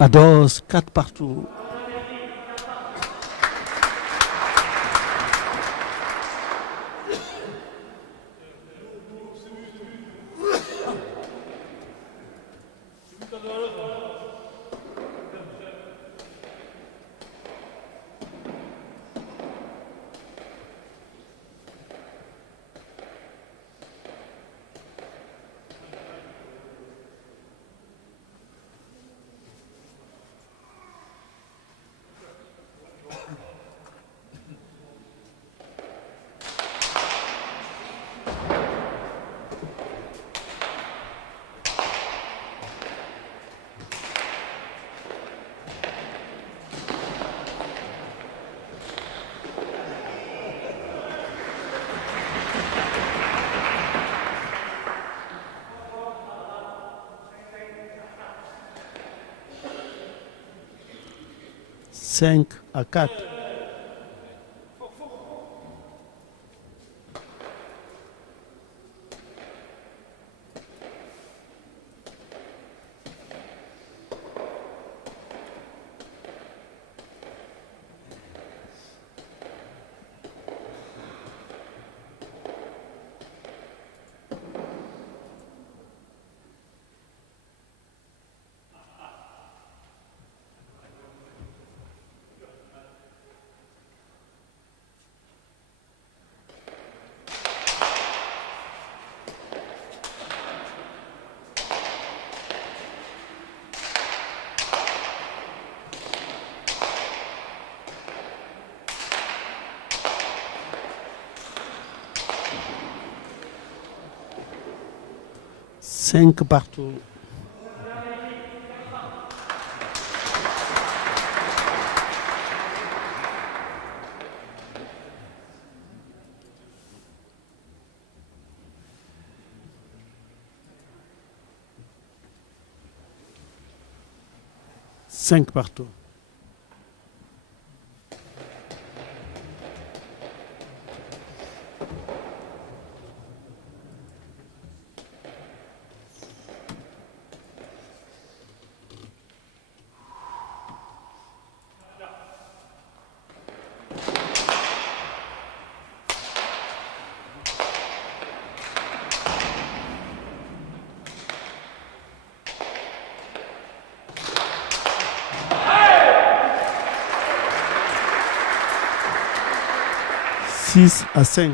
Ados, 4 partout. Cinq à 4. 5 partout. Cinq partout. Six à 5.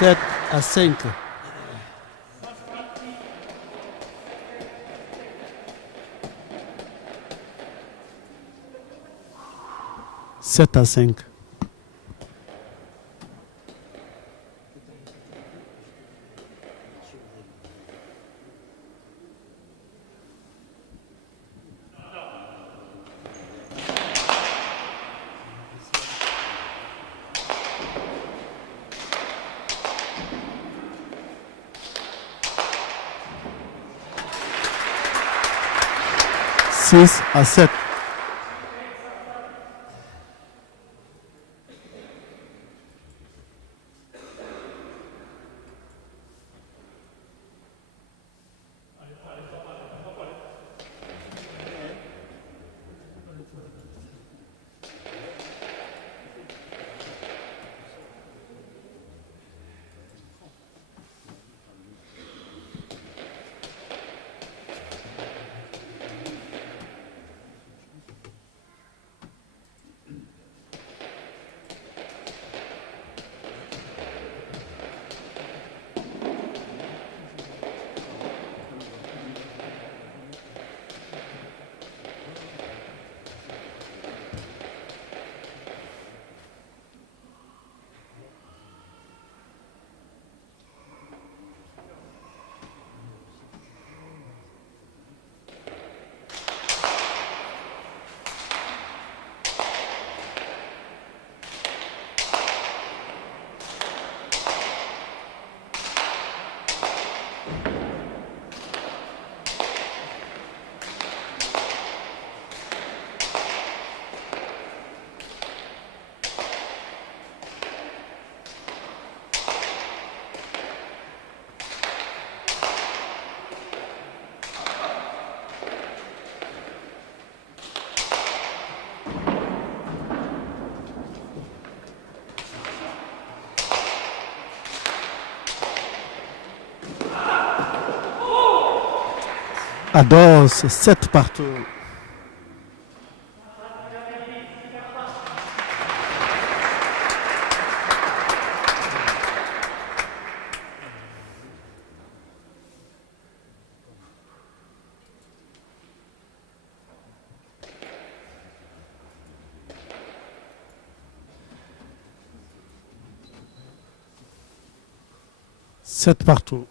Sept à 5. Sept à 5. Six à 7. Ados, 7 partout. Sept partout.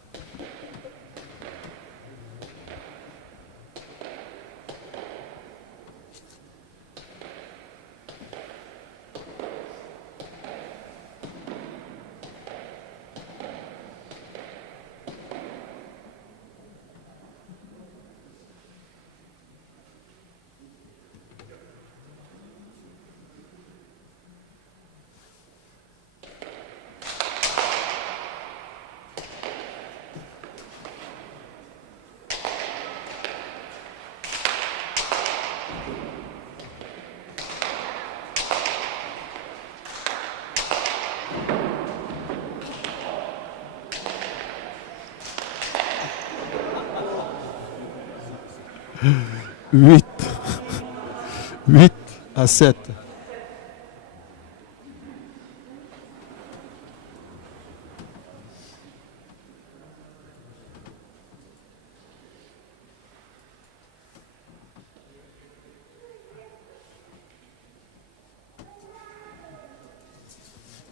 8. 8-7.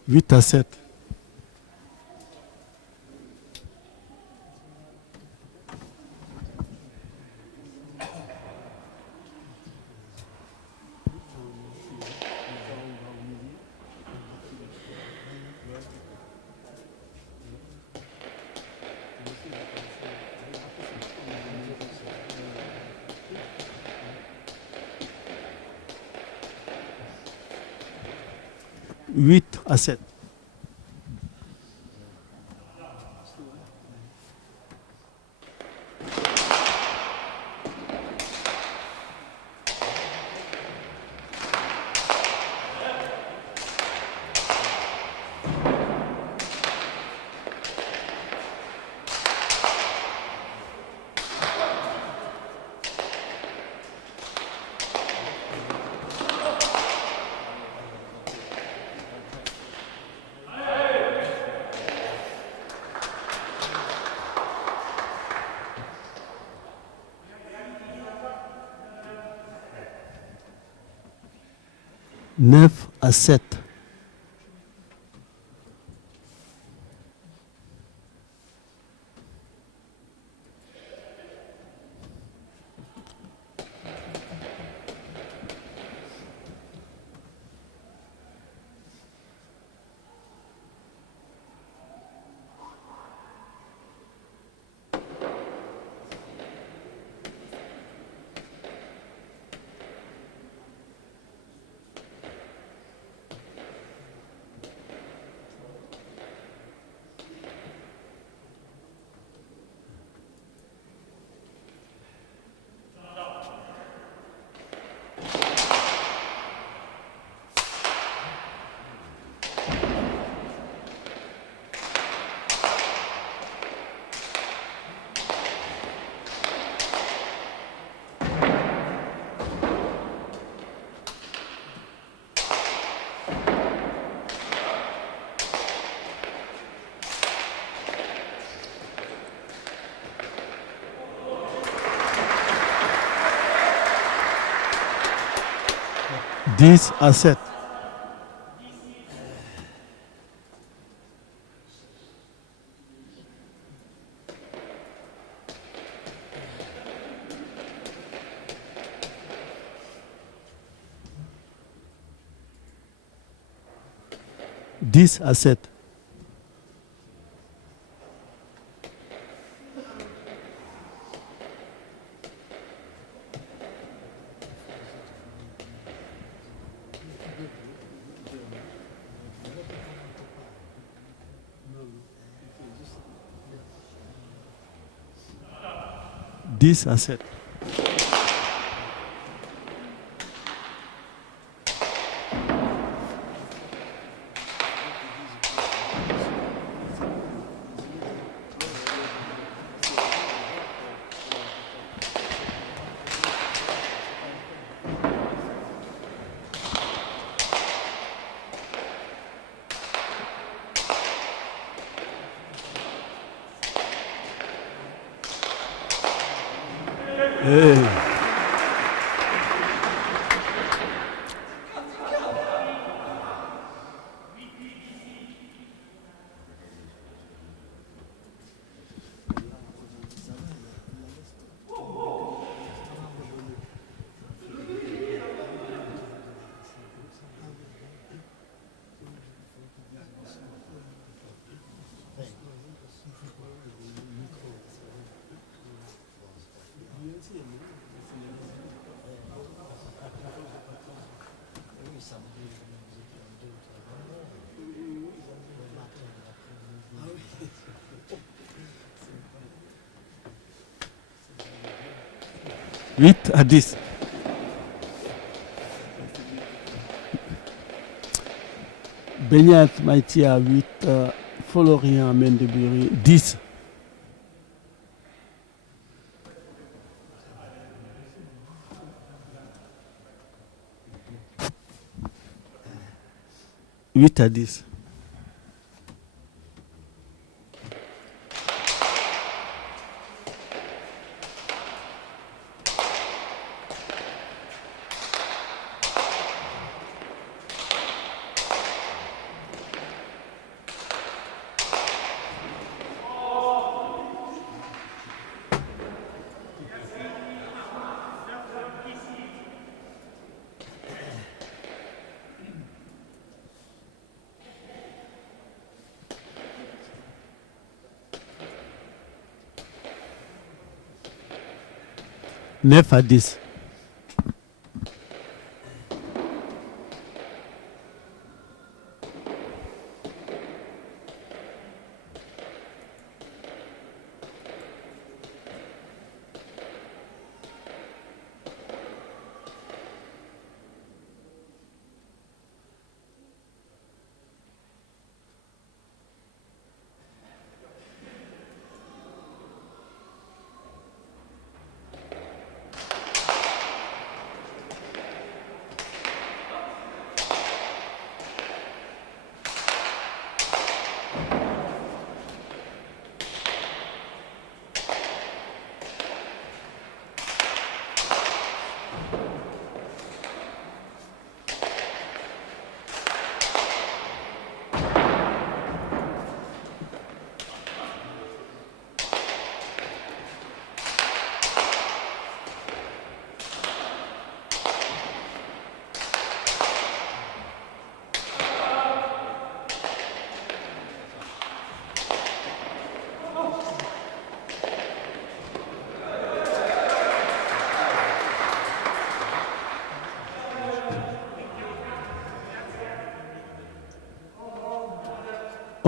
Huit à 7. Huit à 7. Neuf à 7. Dix à 7. Dix à 7. Dix à 7. Hey. Huit à 10. Benyat Maïtia 8, Florian Mendebury 10. 8-10. Neuf à 10.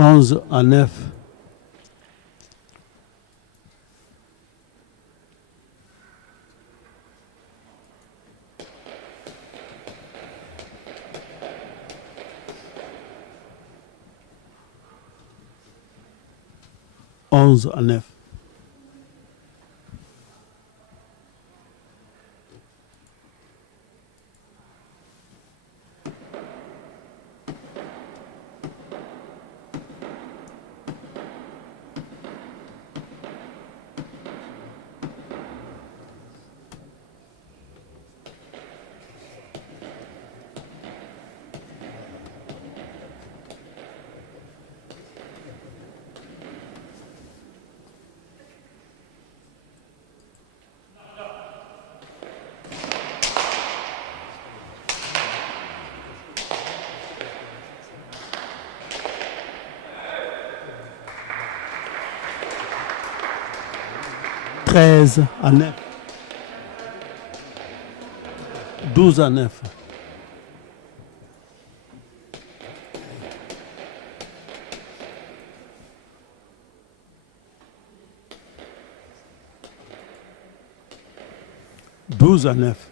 Onze à 9. Onze à 9. Treize à 9. 12 à 9. Douze à 9.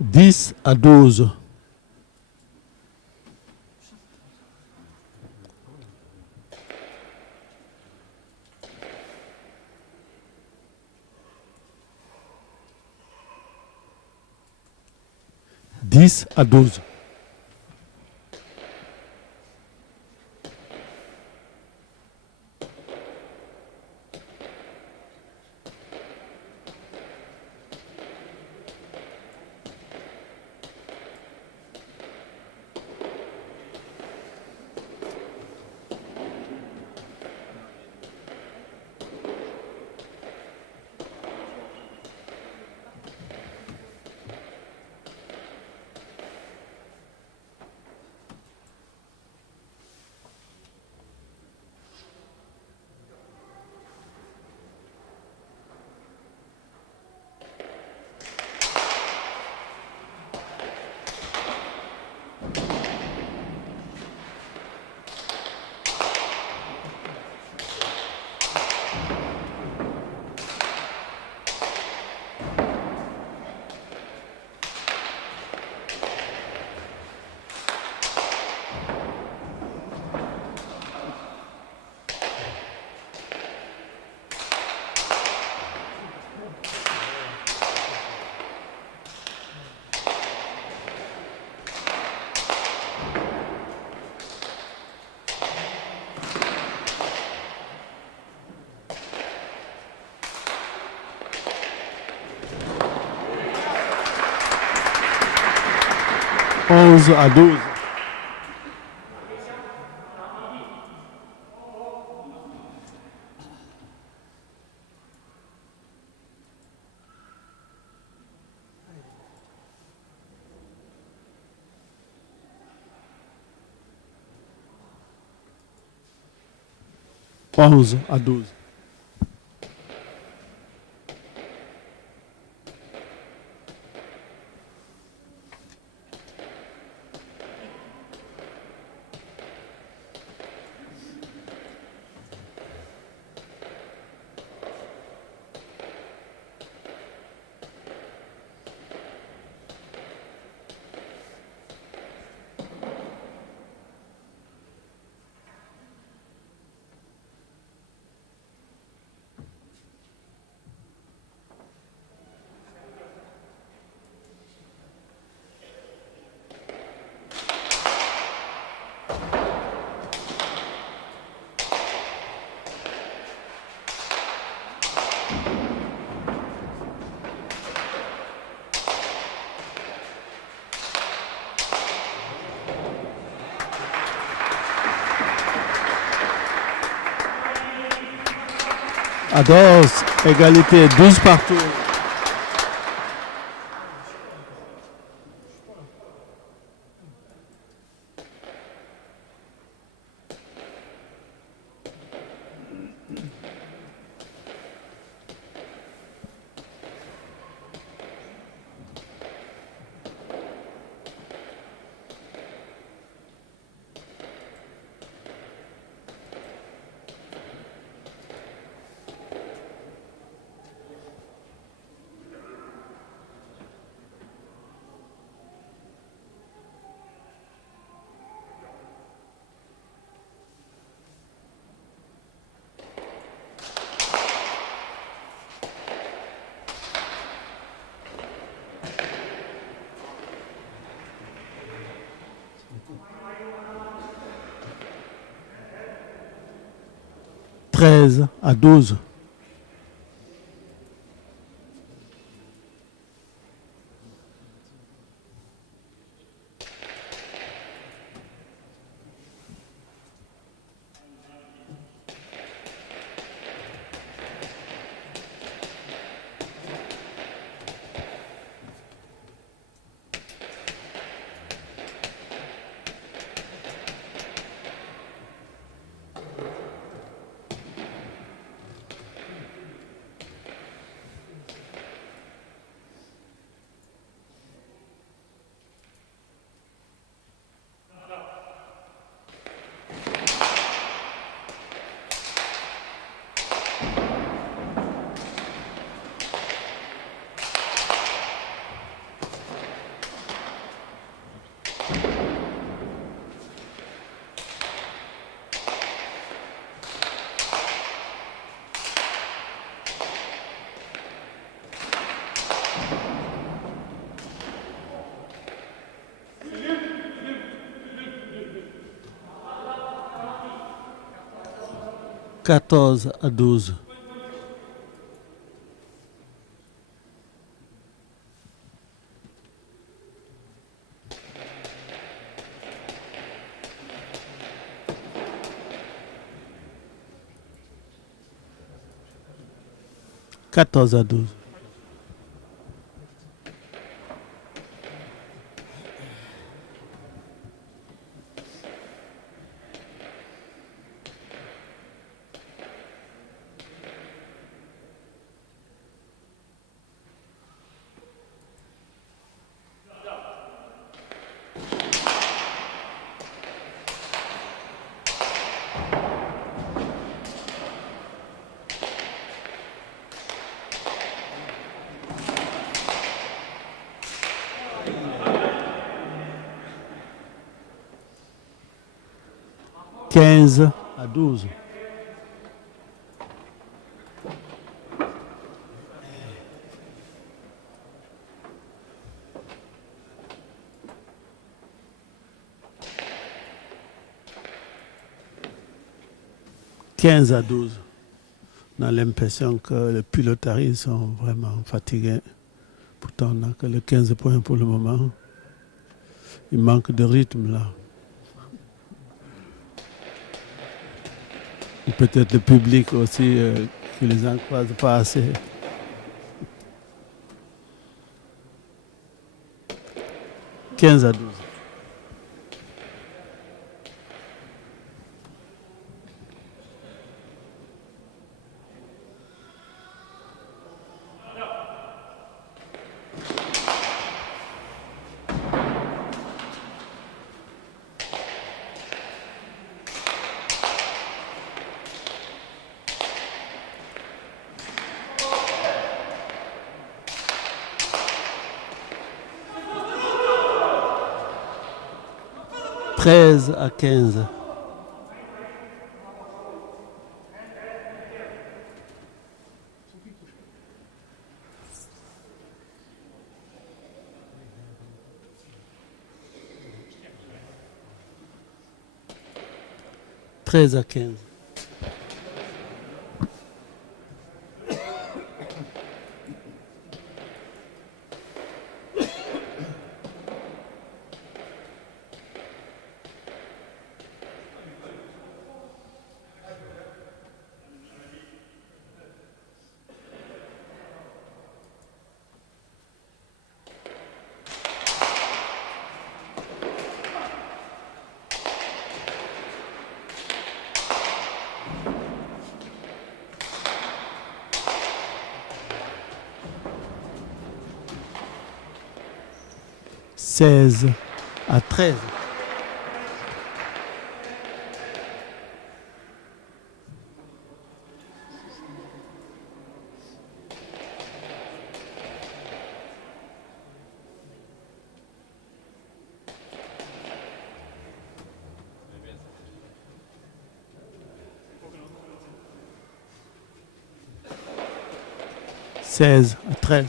Dix à 12. Dix à 12. 11 à 12. Onze à 12. À 12, égalité 12 partout. Treize à 12. Quatorze à 12. Quatorze à 12. Quinze à 12. Quinze à 12. On a l'impression que les pilotaries sont vraiment fatigués. Pourtant, on n'a que les 15 points pour le moment. Il manque de rythme là. Et peut-être le public aussi qui les encourage pas assez. « 15-12. « 13-15. « 13-15. » 16-13. « 16-13. »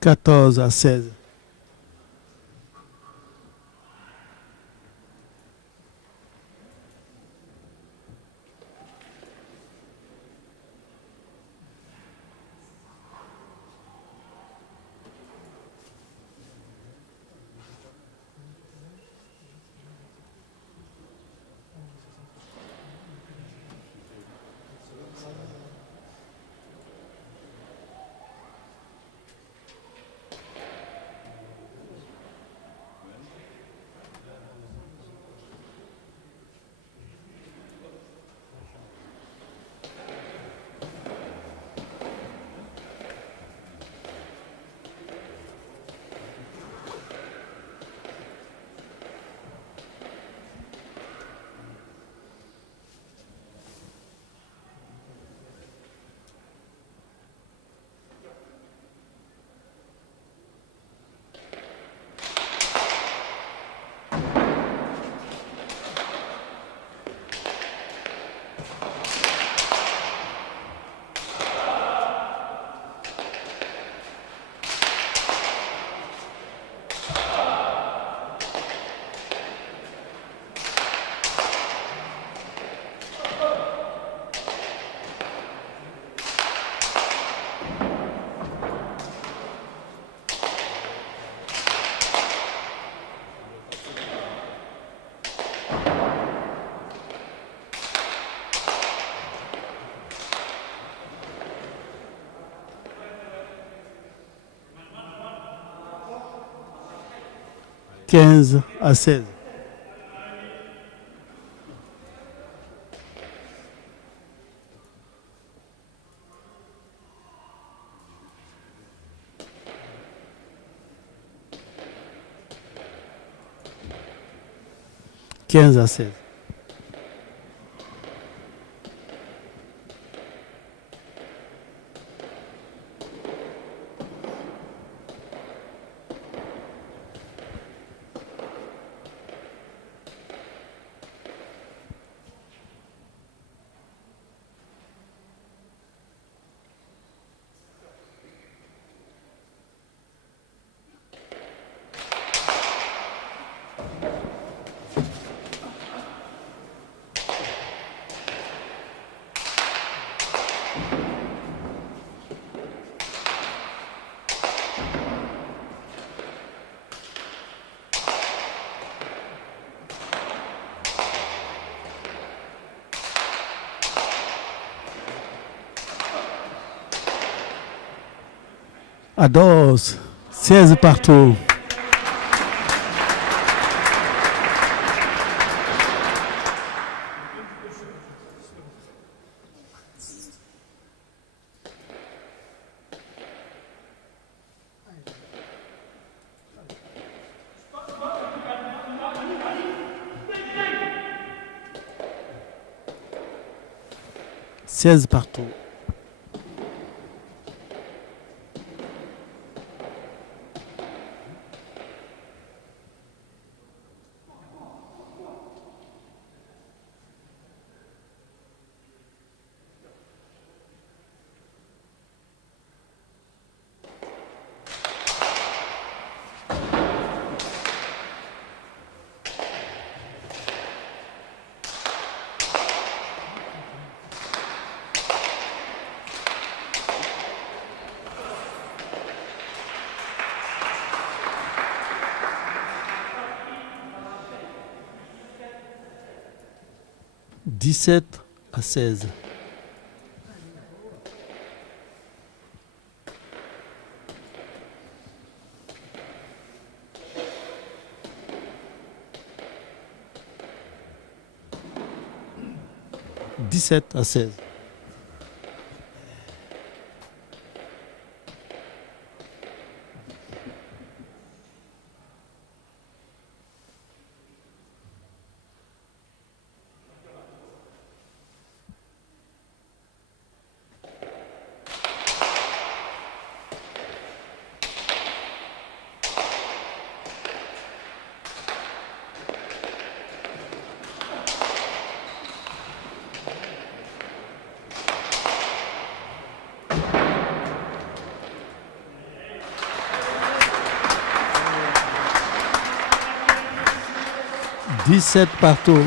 14-16. 15-16. Quinze à 16. À 12, 16 partout. Seize partout. Dix-sept à 16. Dix-sept à 16. Dix-sept partout.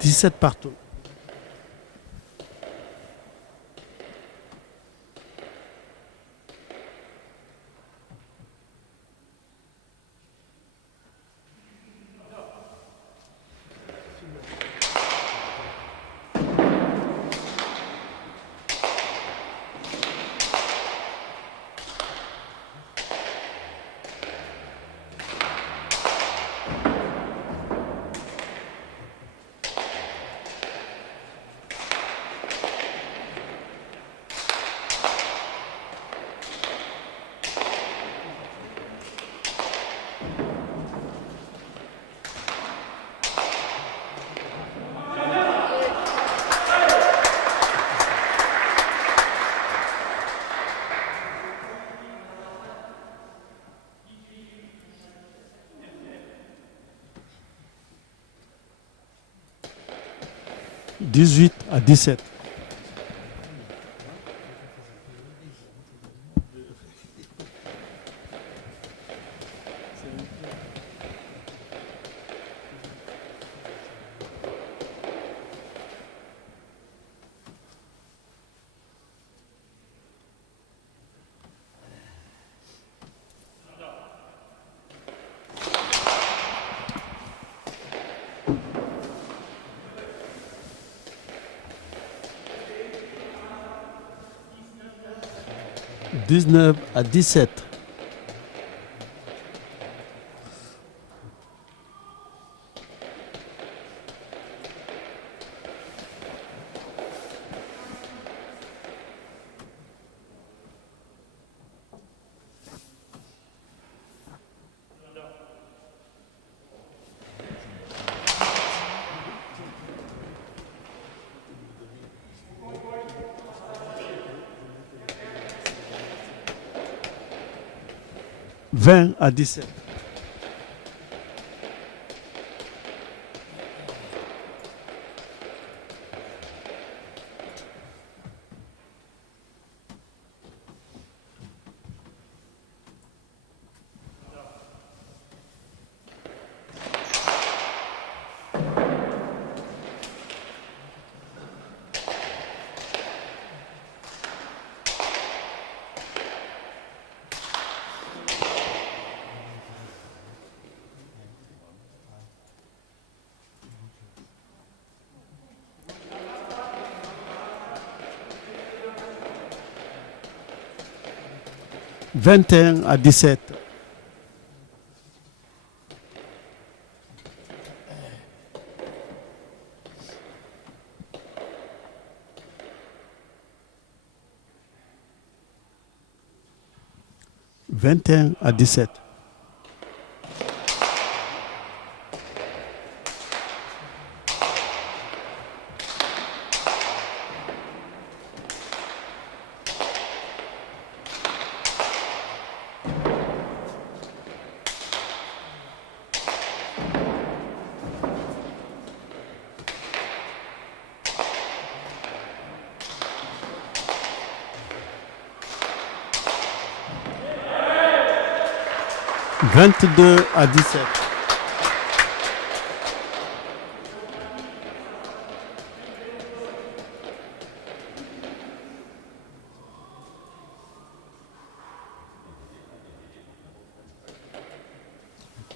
Dix-sept partout. Dix-huit à 17. 19-17. « 20-17. 21-17. 21-17. 22-17.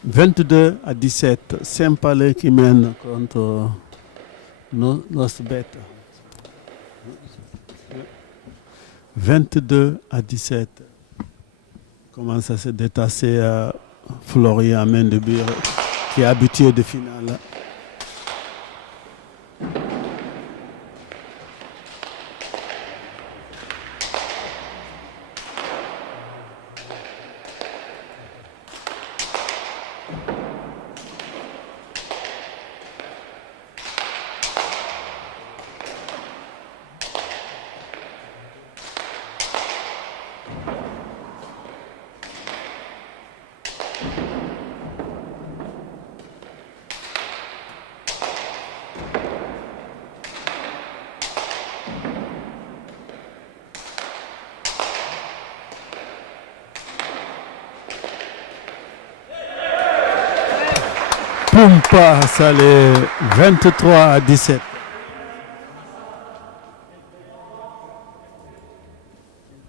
« 22-17. Saint-Palais qui mène contre Nosbet. 22-17. Commence à se détasser Florian Mendebir, qui est habitué de finale. Pumpa, ça les 23-17.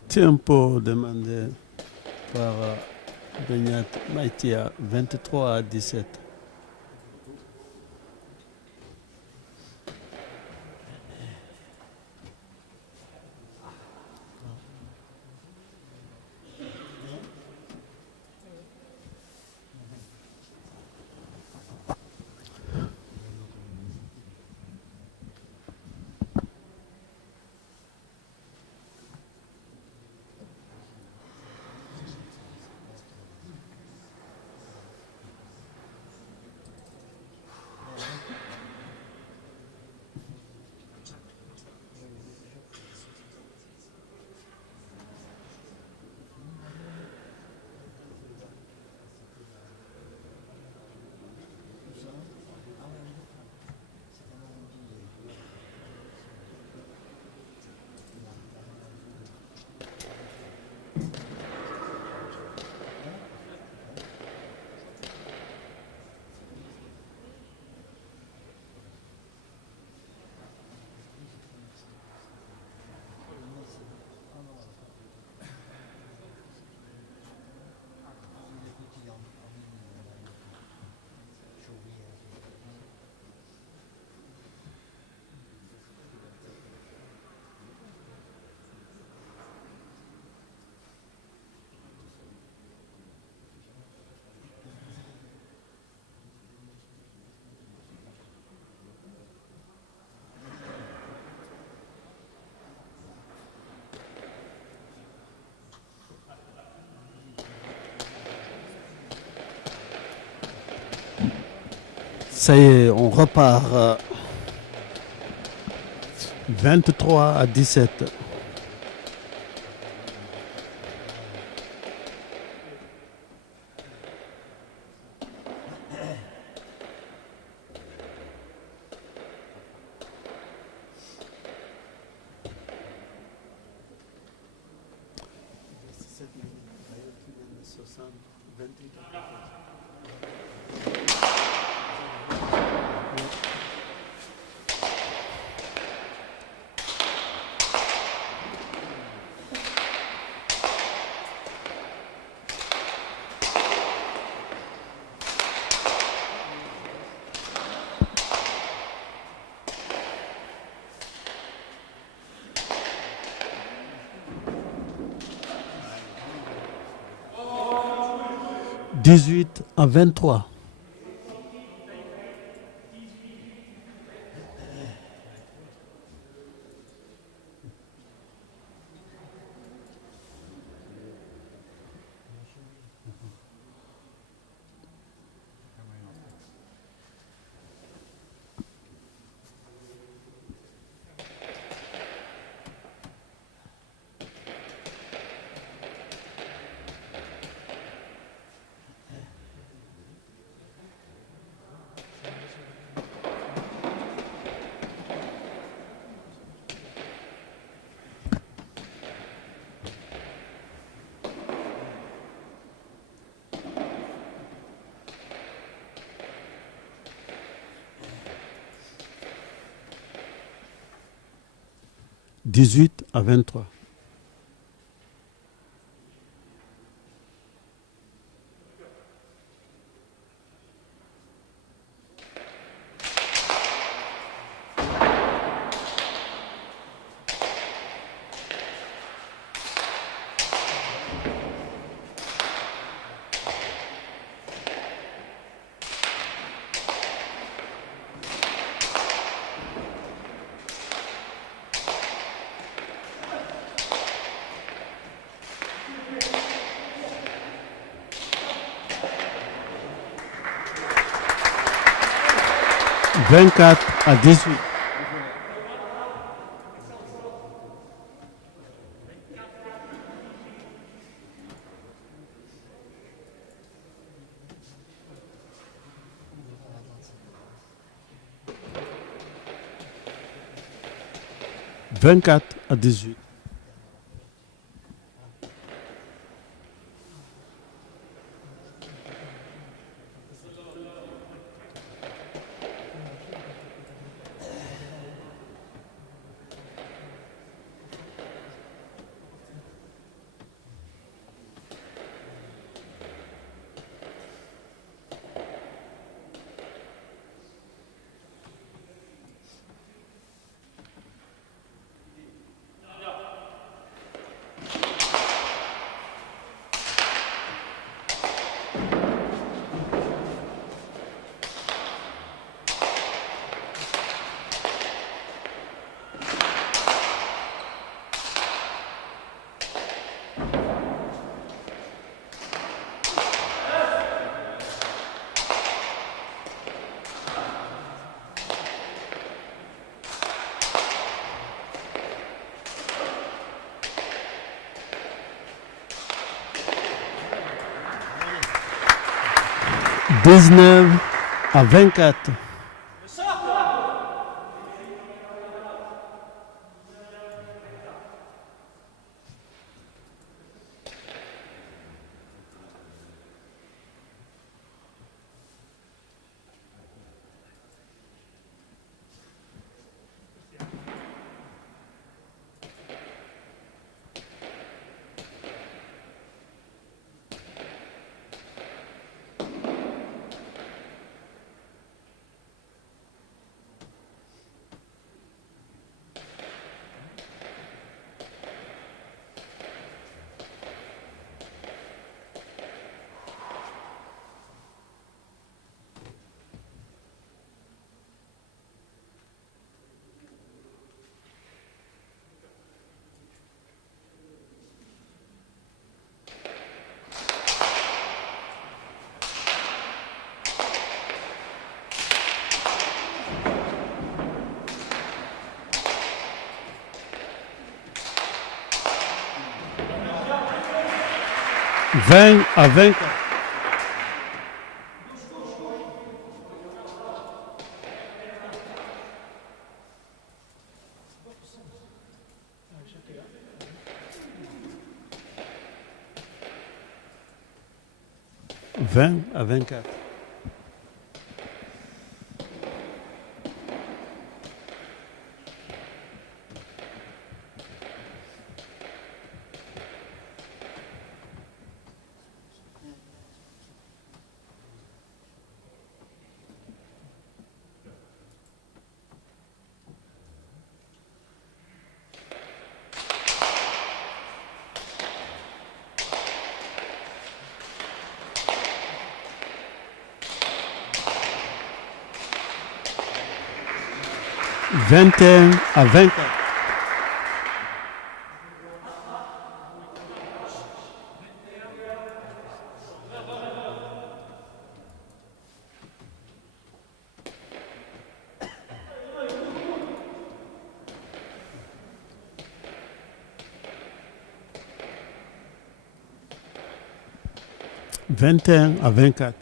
Tempo demandé par Benyat Maïtia, 23-17. Ça y est, on repart. 23-17. « 18-23. « 18-23. » « 24-18. » « 24-18. » « 19-24. » 20-24. « 20-24. » 21-24. « 21-24. »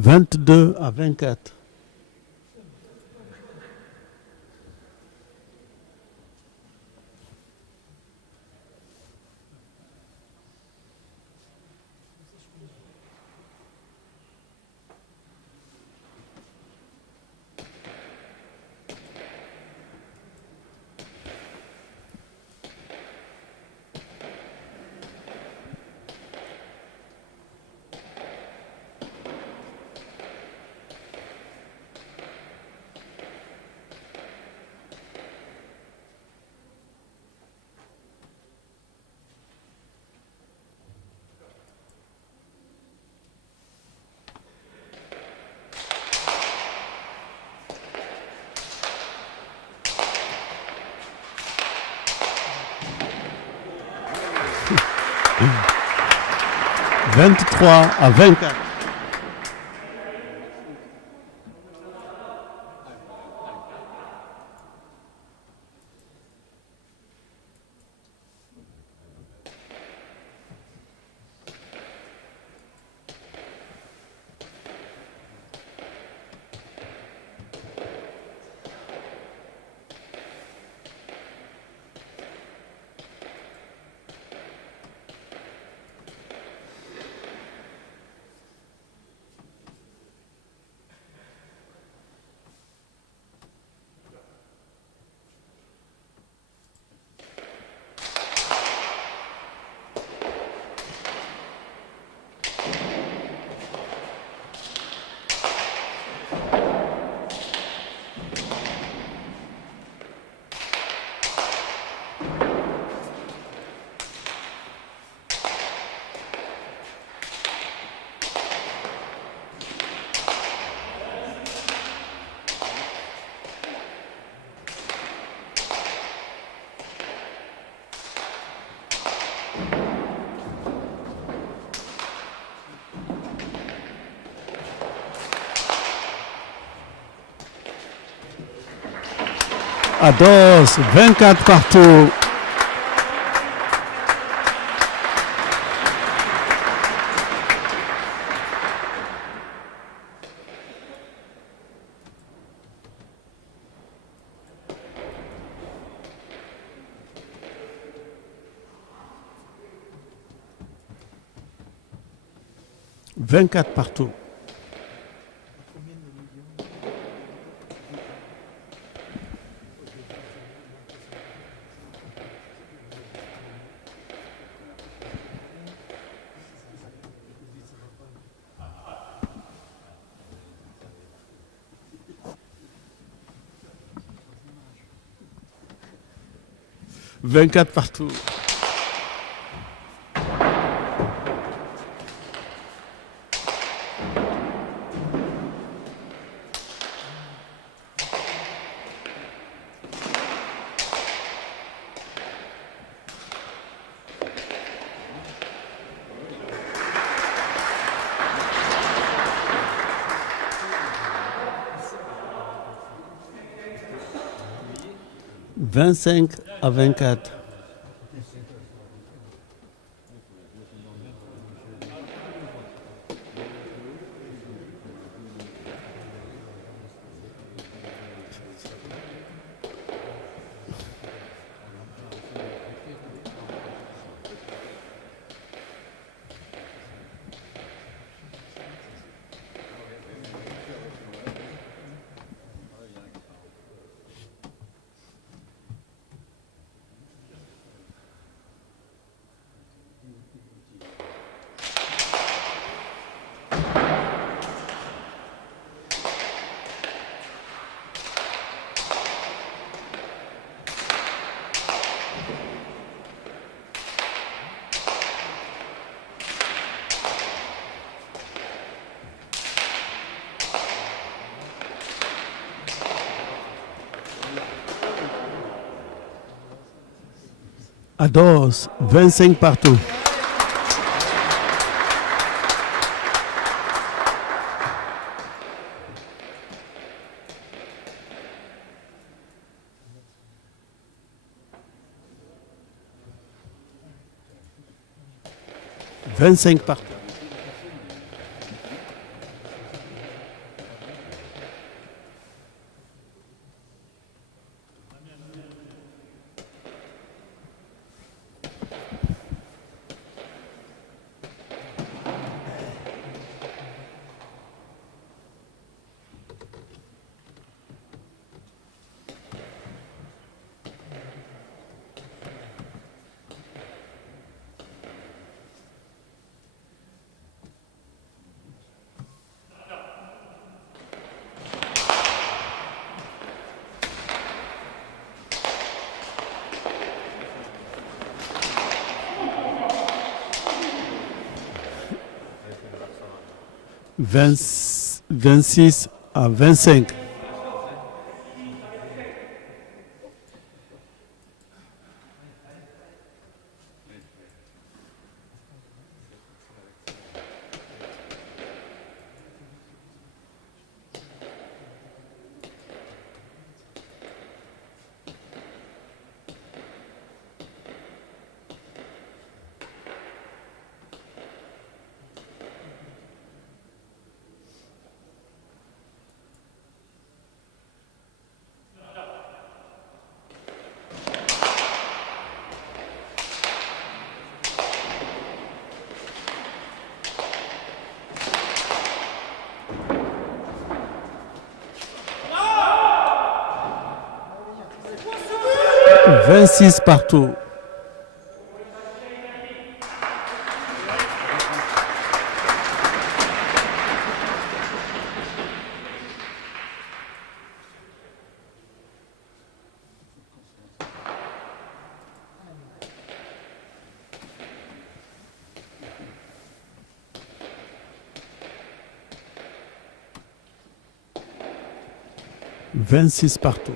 22-24. « 23-24. » 24 partout. « 24 partout. » 24 millions 24 partout. « 25-24. Ados, 25 partout. « 25 partout. » 26-25. « 26 partout. » « 26 partout. »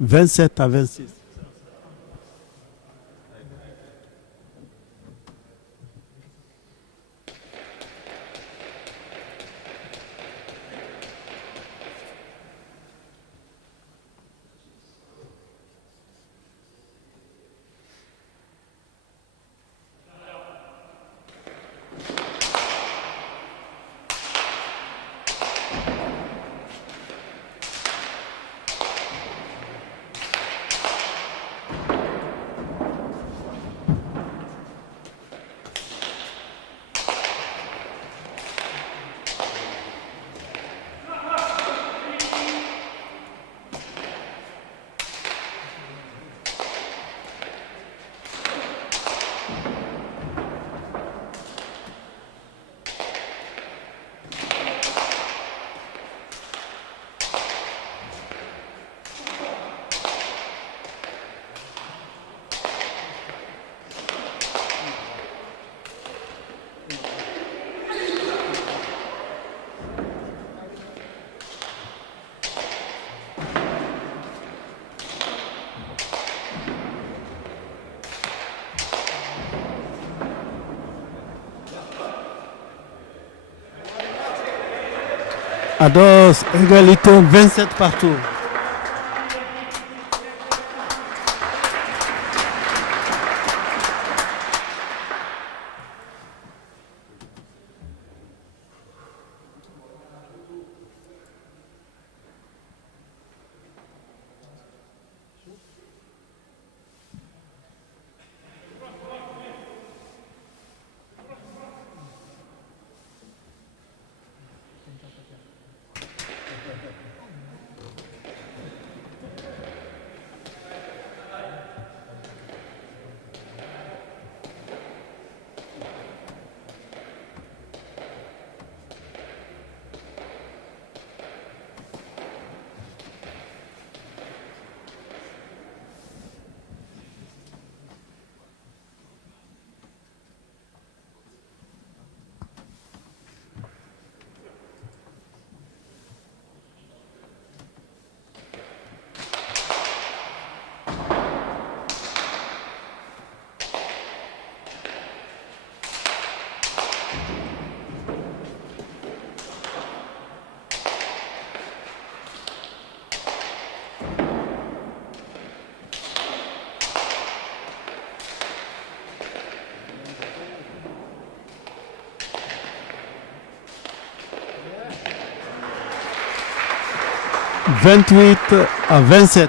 « 27-26. » Ados, égalité 27 partout. « 28-27.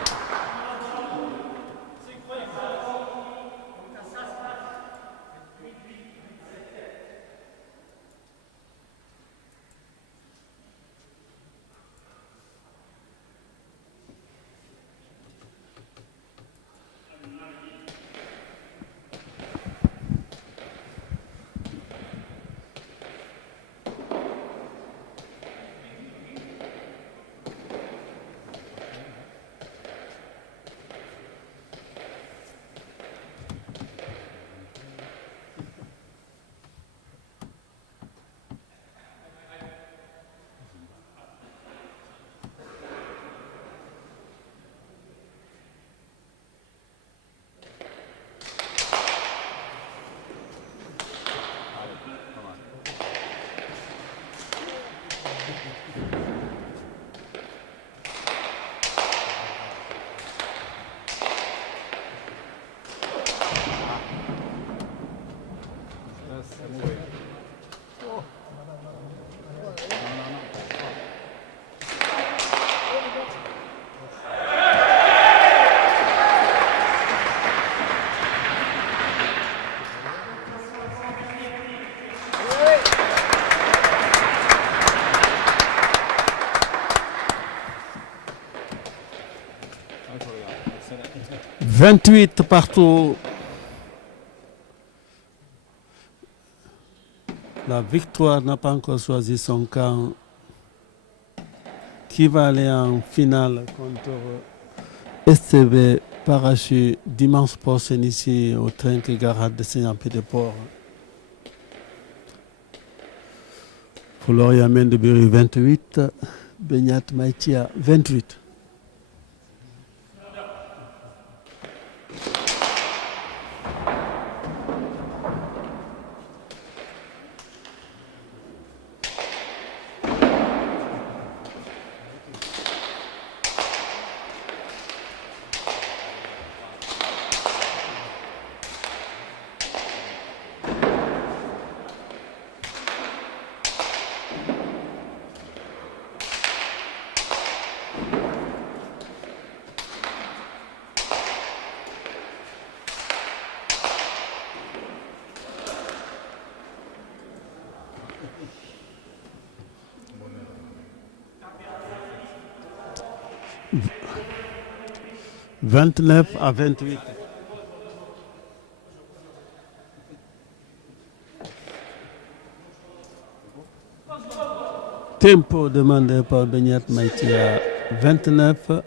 C'est mauvais. 28 partout. La victoire n'a pas encore choisi son camp. Qui va aller en finale contre STB Parachute dimanche prochain ici au Trinquet Garage de Saint-Jean-Pied-de-Port. Florian Mendebury 28, Benyat Maïtia 28. « 29-28. Tempo demandé par Benyat Maïtia, 29-28.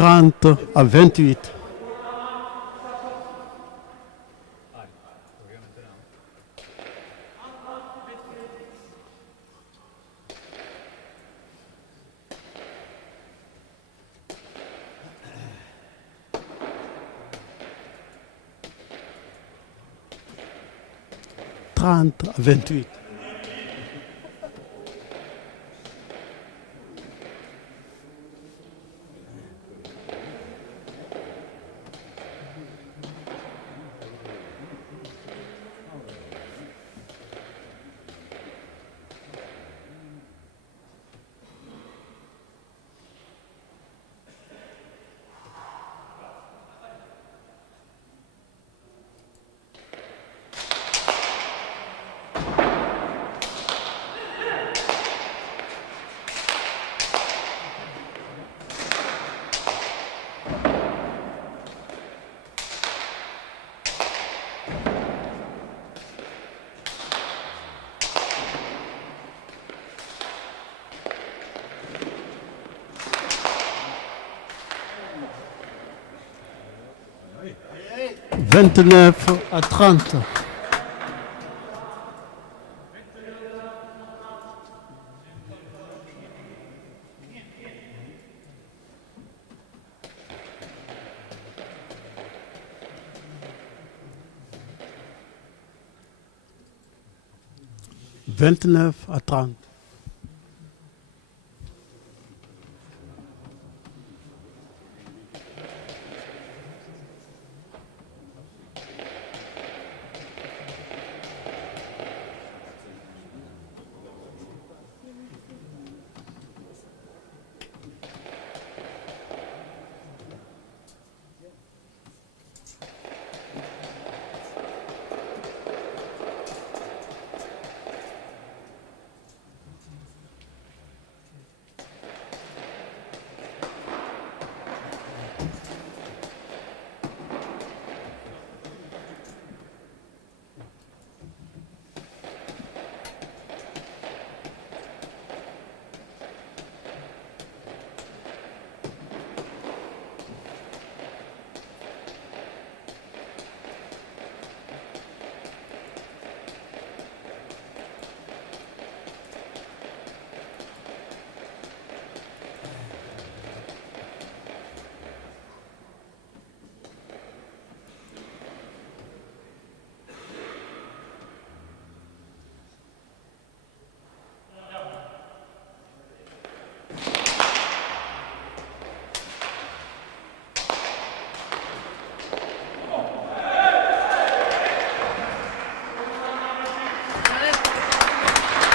30-28. Trente à 28. Allez, 29 à 30. Vingt-neuf à 30.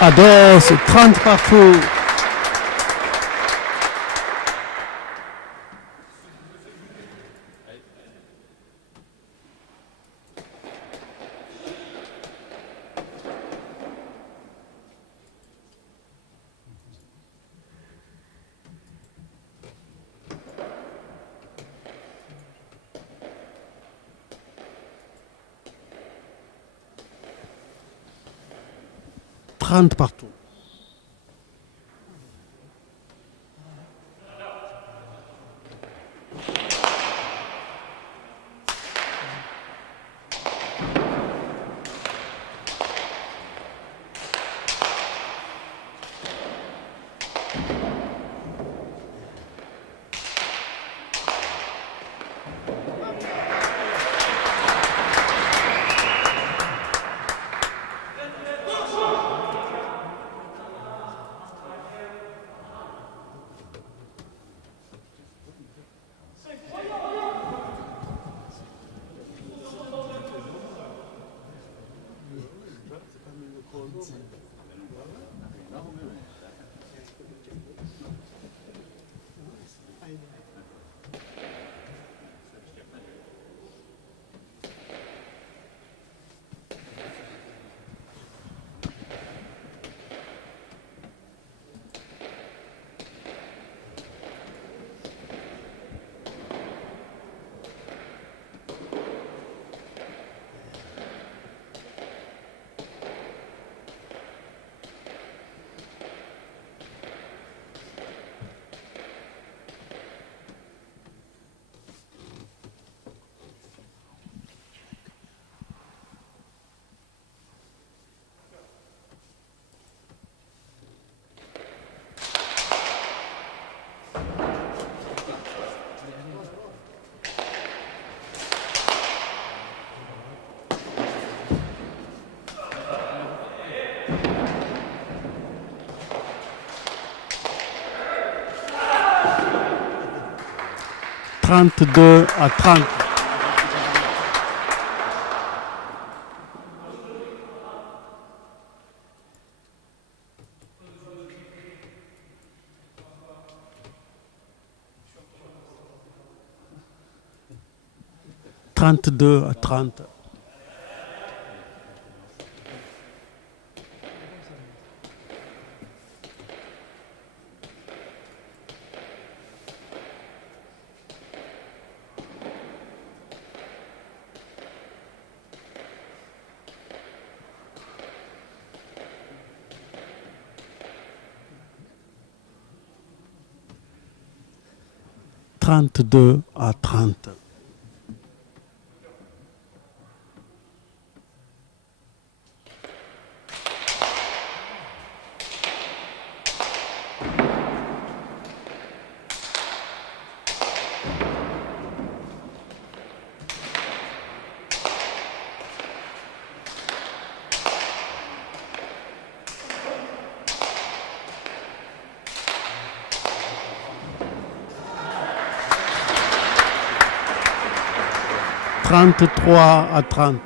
Ados, 30 partout. Trente partout. 32 à 30. « 32 à 30. » 32 à 30. « 33 à 30. »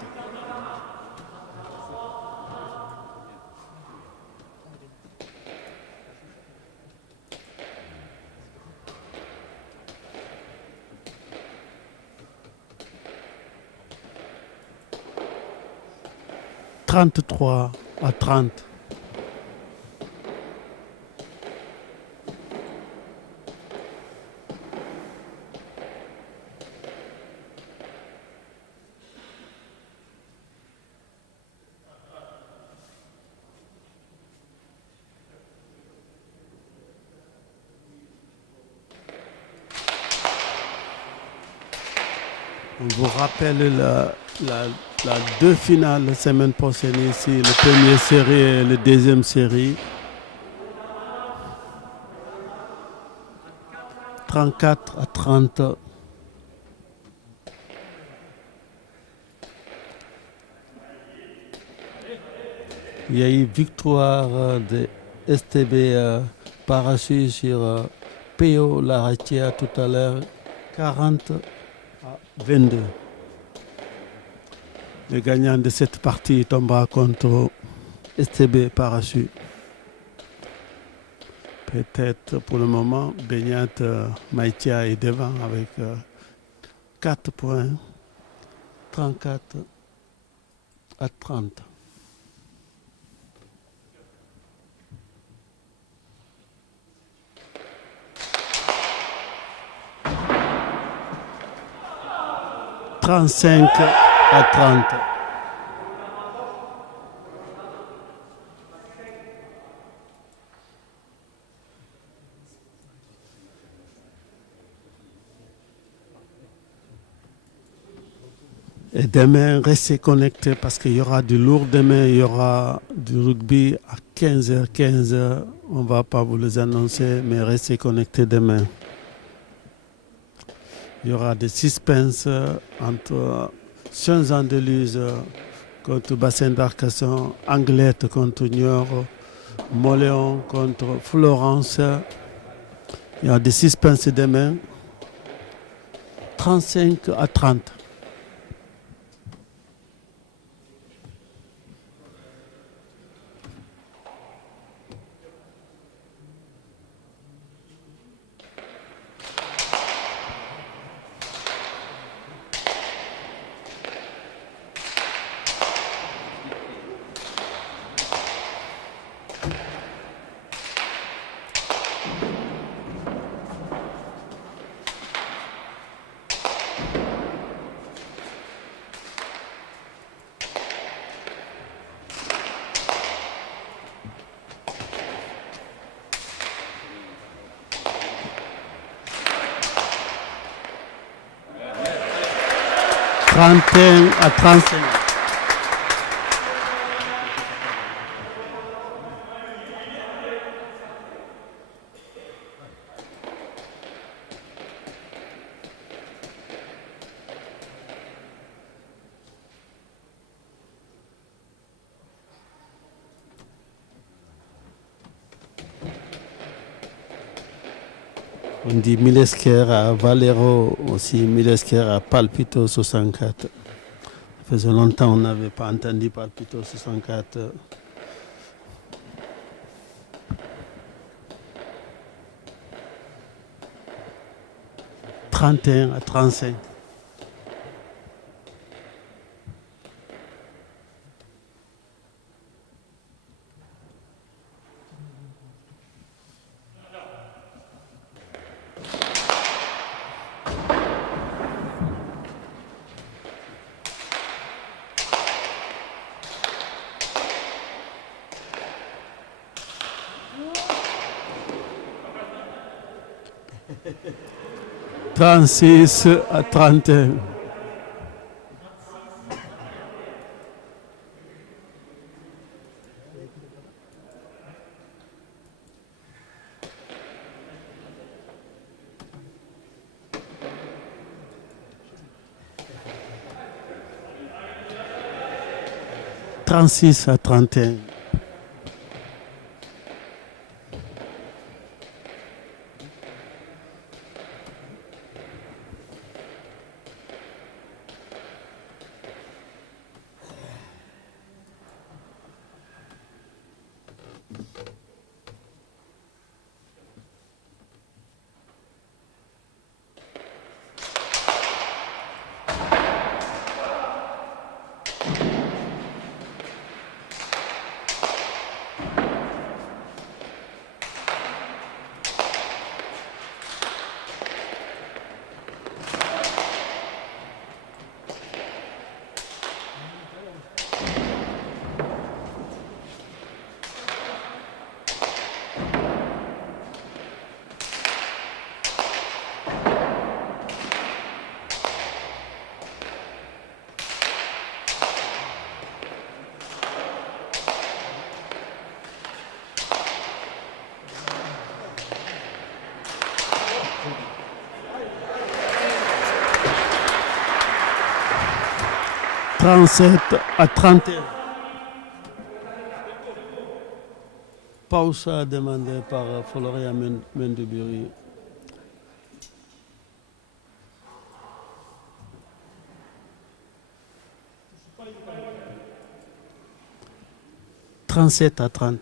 33 à 30. On vous rappelle la deux finales la semaine prochaine ici, la première série et la deuxième série. 34 à 30. Il y a eu victoire de STB Parachute sur PO Laratia tout à l'heure, 40 à 22. Le gagnant de cette partie tombera contre STB Parachute. Peut-être pour le moment, Benyat Maïtia est devant avec 4 points, 34 à 30. « 35 à 30. » Et demain, restez connectés parce qu'il y aura du lourd demain, il y aura du rugby à 15h, 15h. On ne va pas vous les annoncer, mais restez connectés demain. Il y aura des suspens entre Saint-Jean-de-Luz contre Bassin d'Arcasson, Anglette contre Niort, Moléon contre Florence. Il y a des suspens demain. 35 à 30. « 31 à 35. » On dit Milesquer à Valero, aussi Milesquer à Palpito 64. Ça faisait longtemps qu'on n'avait pas entendu Palpito 64. « 31 à 35. « 36 à 31. » « 36 à 31. » 37 à 31. Pause demandée par Florian Mendubury. « 37 à 31. »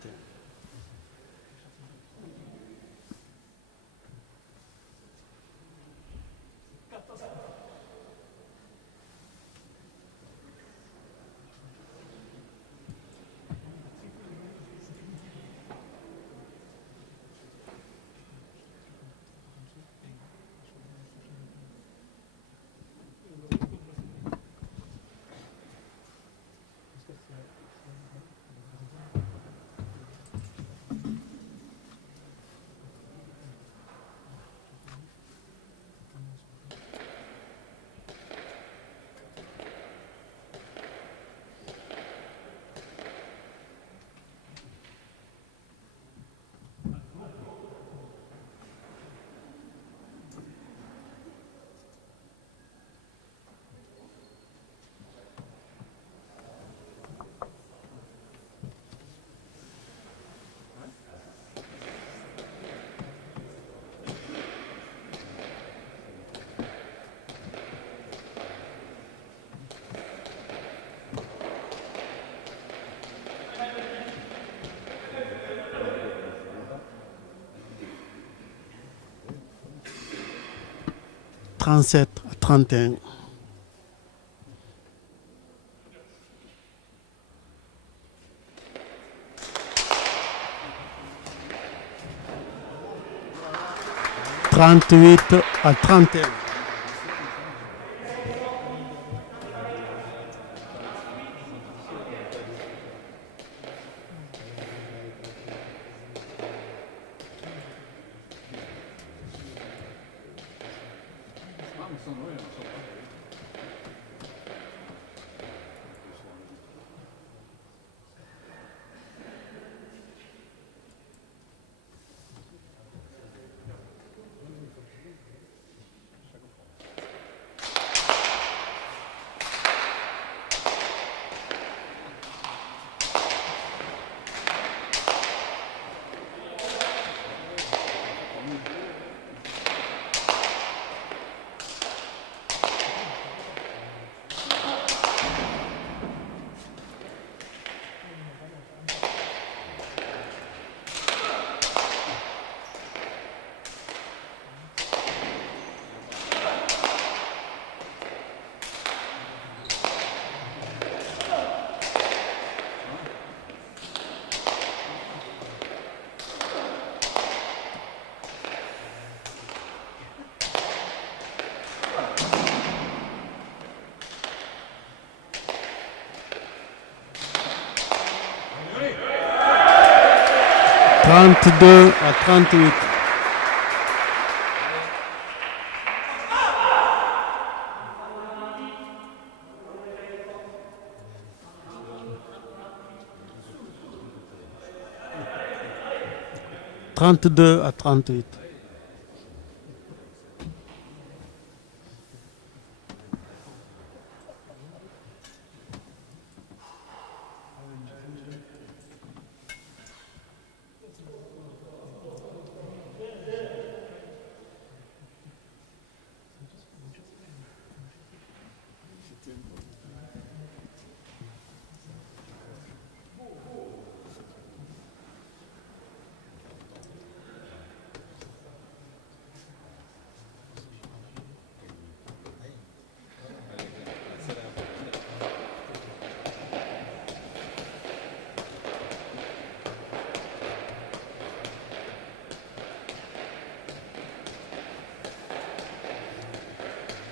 37 à 31. « 38 à 31. » 35 32 à 38. « 32 à 38. »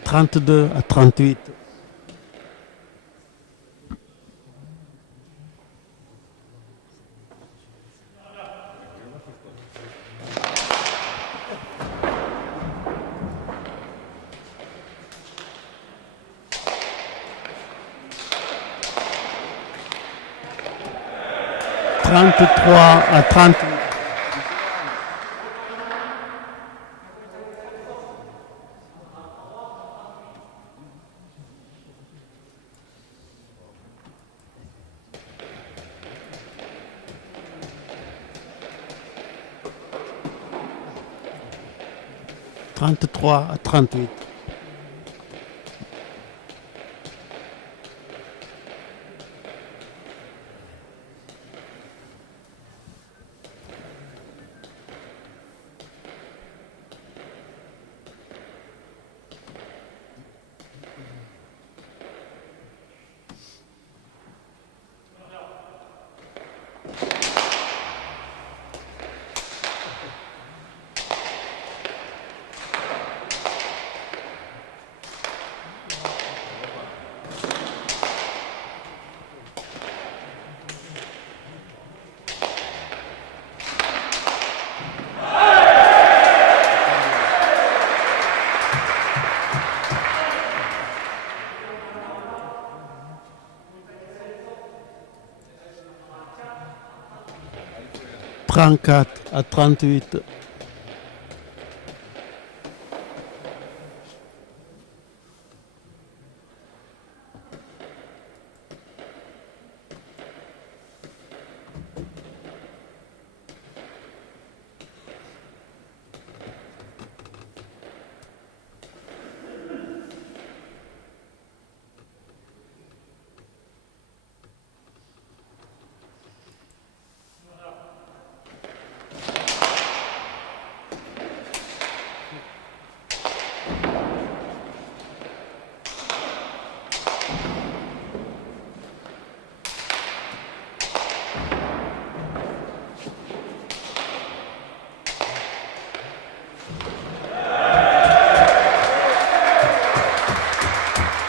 « 32 à 38. » « 33 à 38. » « 33 à 38. » « 34 à 38. »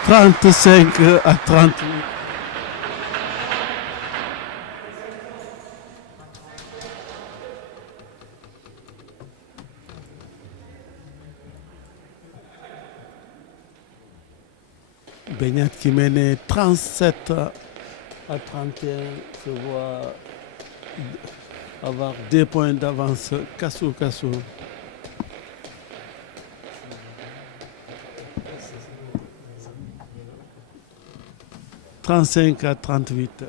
« 35 à 38. » Beñat qui menait 37 à 31 se voit avoir 2 points d'avance. Kassou. 35 à 38.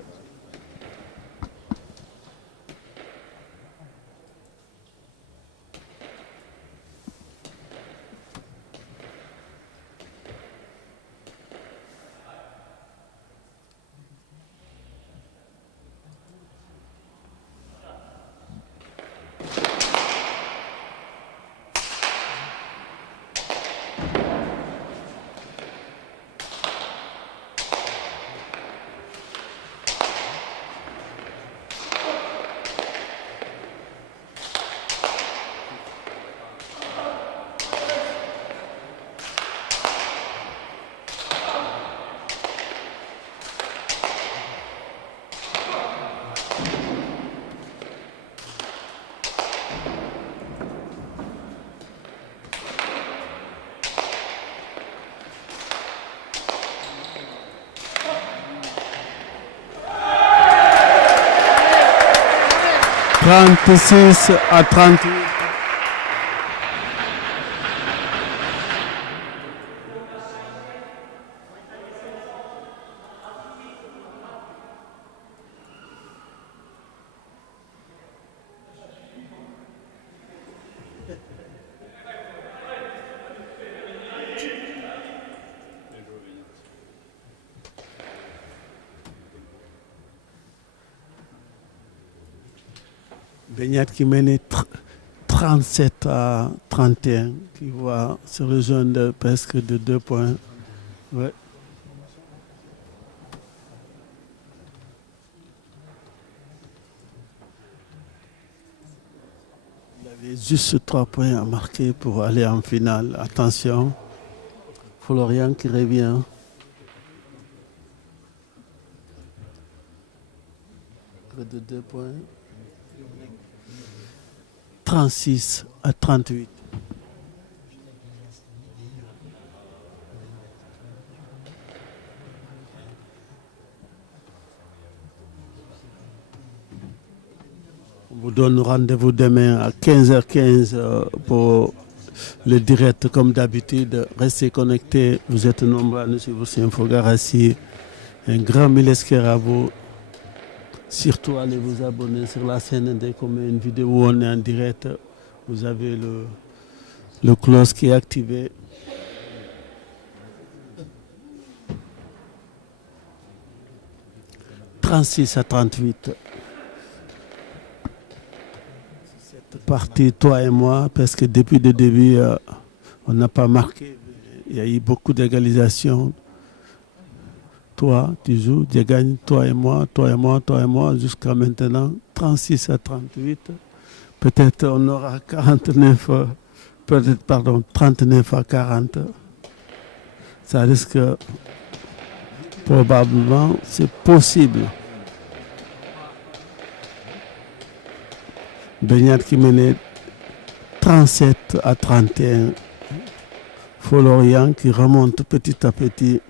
36 à 38. Beignat qui menait 37 à 31, qui va se rejoindre presque de 2 points. Ouais. Il avait juste 3 points à marquer pour aller en finale. Attention, Florian qui revient. De 2 points. 36 à 38. On vous donne rendez-vous demain à 15h15 pour le direct comme d'habitude. Restez connectés. Vous êtes nombreux à nous suivre sur Infogarassi. Un grand millesquer à vous. Surtout, allez vous abonner sur la chaîne dès qu'on met une vidéo où on est en direct. Vous avez le cloche qui est activé. « 36 à 38. Cette partie, toi et moi, parce que depuis le début, on n'a pas marqué. Il y a eu beaucoup d'égalisation. Toi, tu joues, tu gagnes, toi et moi, jusqu'à maintenant, 36 à 38. Peut-être on aura 39 à 40. Ça risque, probablement, c'est possible. Beignat qui menait 37 à 31. Florian qui remonte petit à petit.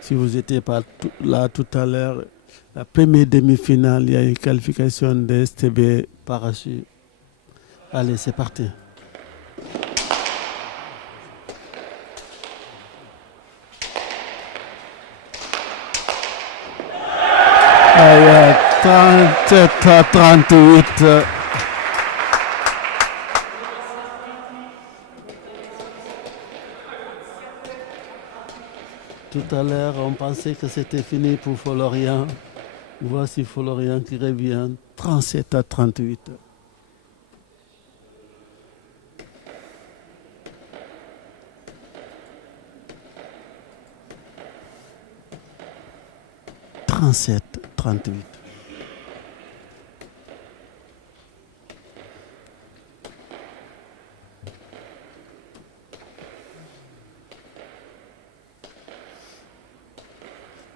Si vous n'étiez pas là tout à l'heure, la première demi-finale, il y a une qualification de STB Parachute. Allez, c'est parti. Allez, 37 à 38. Tout à l'heure, on pensait que c'était fini pour Florian. Voici Florian qui revient 37 à 38. « 37-38.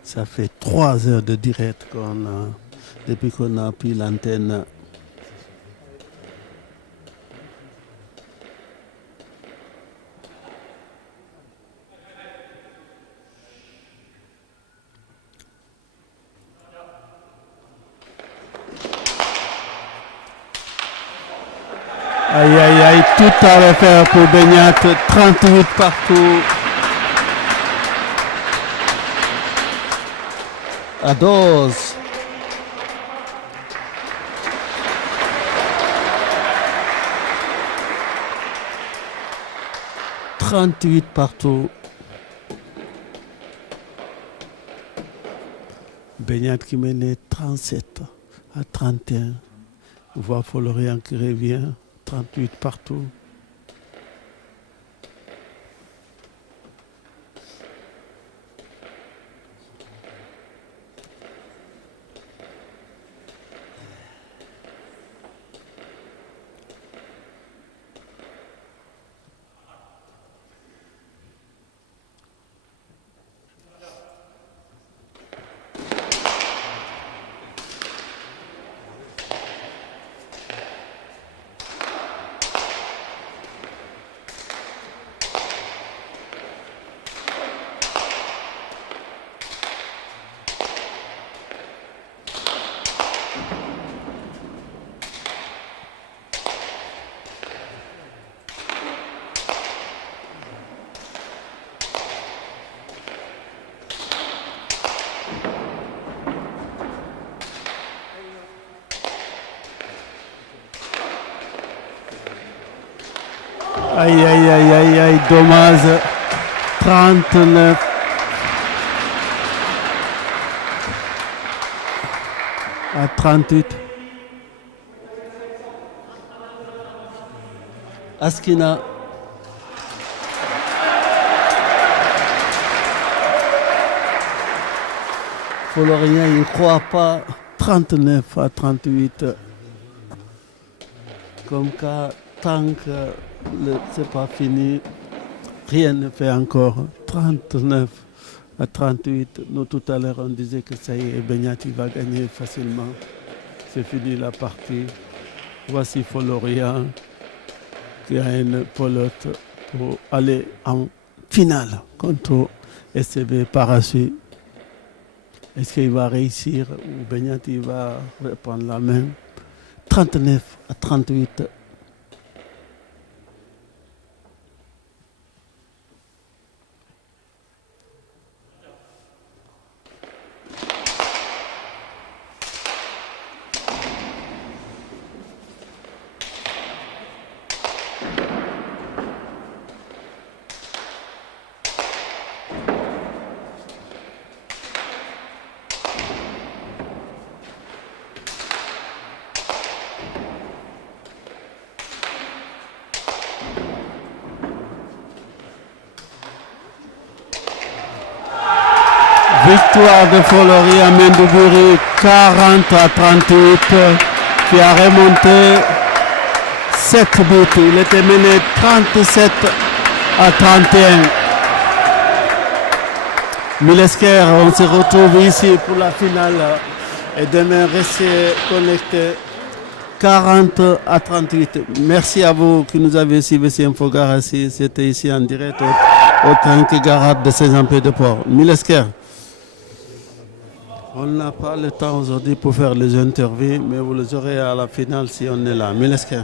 Ça fait 3 heures de direct depuis qu'on a pris l'antenne. Aïe, aïe, aïe, tout à refaire pour Beignat, 38 partout. À 12. « 38 partout. Beignat qui menait 37 à 31. On voit Florian qui revient, 38 partout. Aïe, aïe, aïe, aïe, aïe, dommage. 39. À 38. Askina. Florien, il ne croit pas. 39 à 38. Comme cas, tant que ce n'est pas fini, rien ne fait encore. 39 à 38. Nous, tout à l'heure, on disait que ça y est, Benyati va gagner facilement. C'est fini la partie. Voici Florian qui a une pelote pour aller en finale contre SCB par la suite. Est-ce qu'il va réussir ou Benyati va reprendre la main? 39 à 38. Victoire de Florien Mendouburi, 40 à 38, qui a remonté 7 buts. Il était mené 37 à 31. Milesker, on se retrouve ici pour la finale. Et demain, restez connectés. 40 à 38. Merci à vous qui nous avez suivi sur Infogarassi. C'était ici en direct au Trinquet Garade de Saint-Jean-Pied-de-Port. Milesker. On n'a pas le temps aujourd'hui pour faire les interviews, mais vous les aurez à la finale si on est là. Milesker.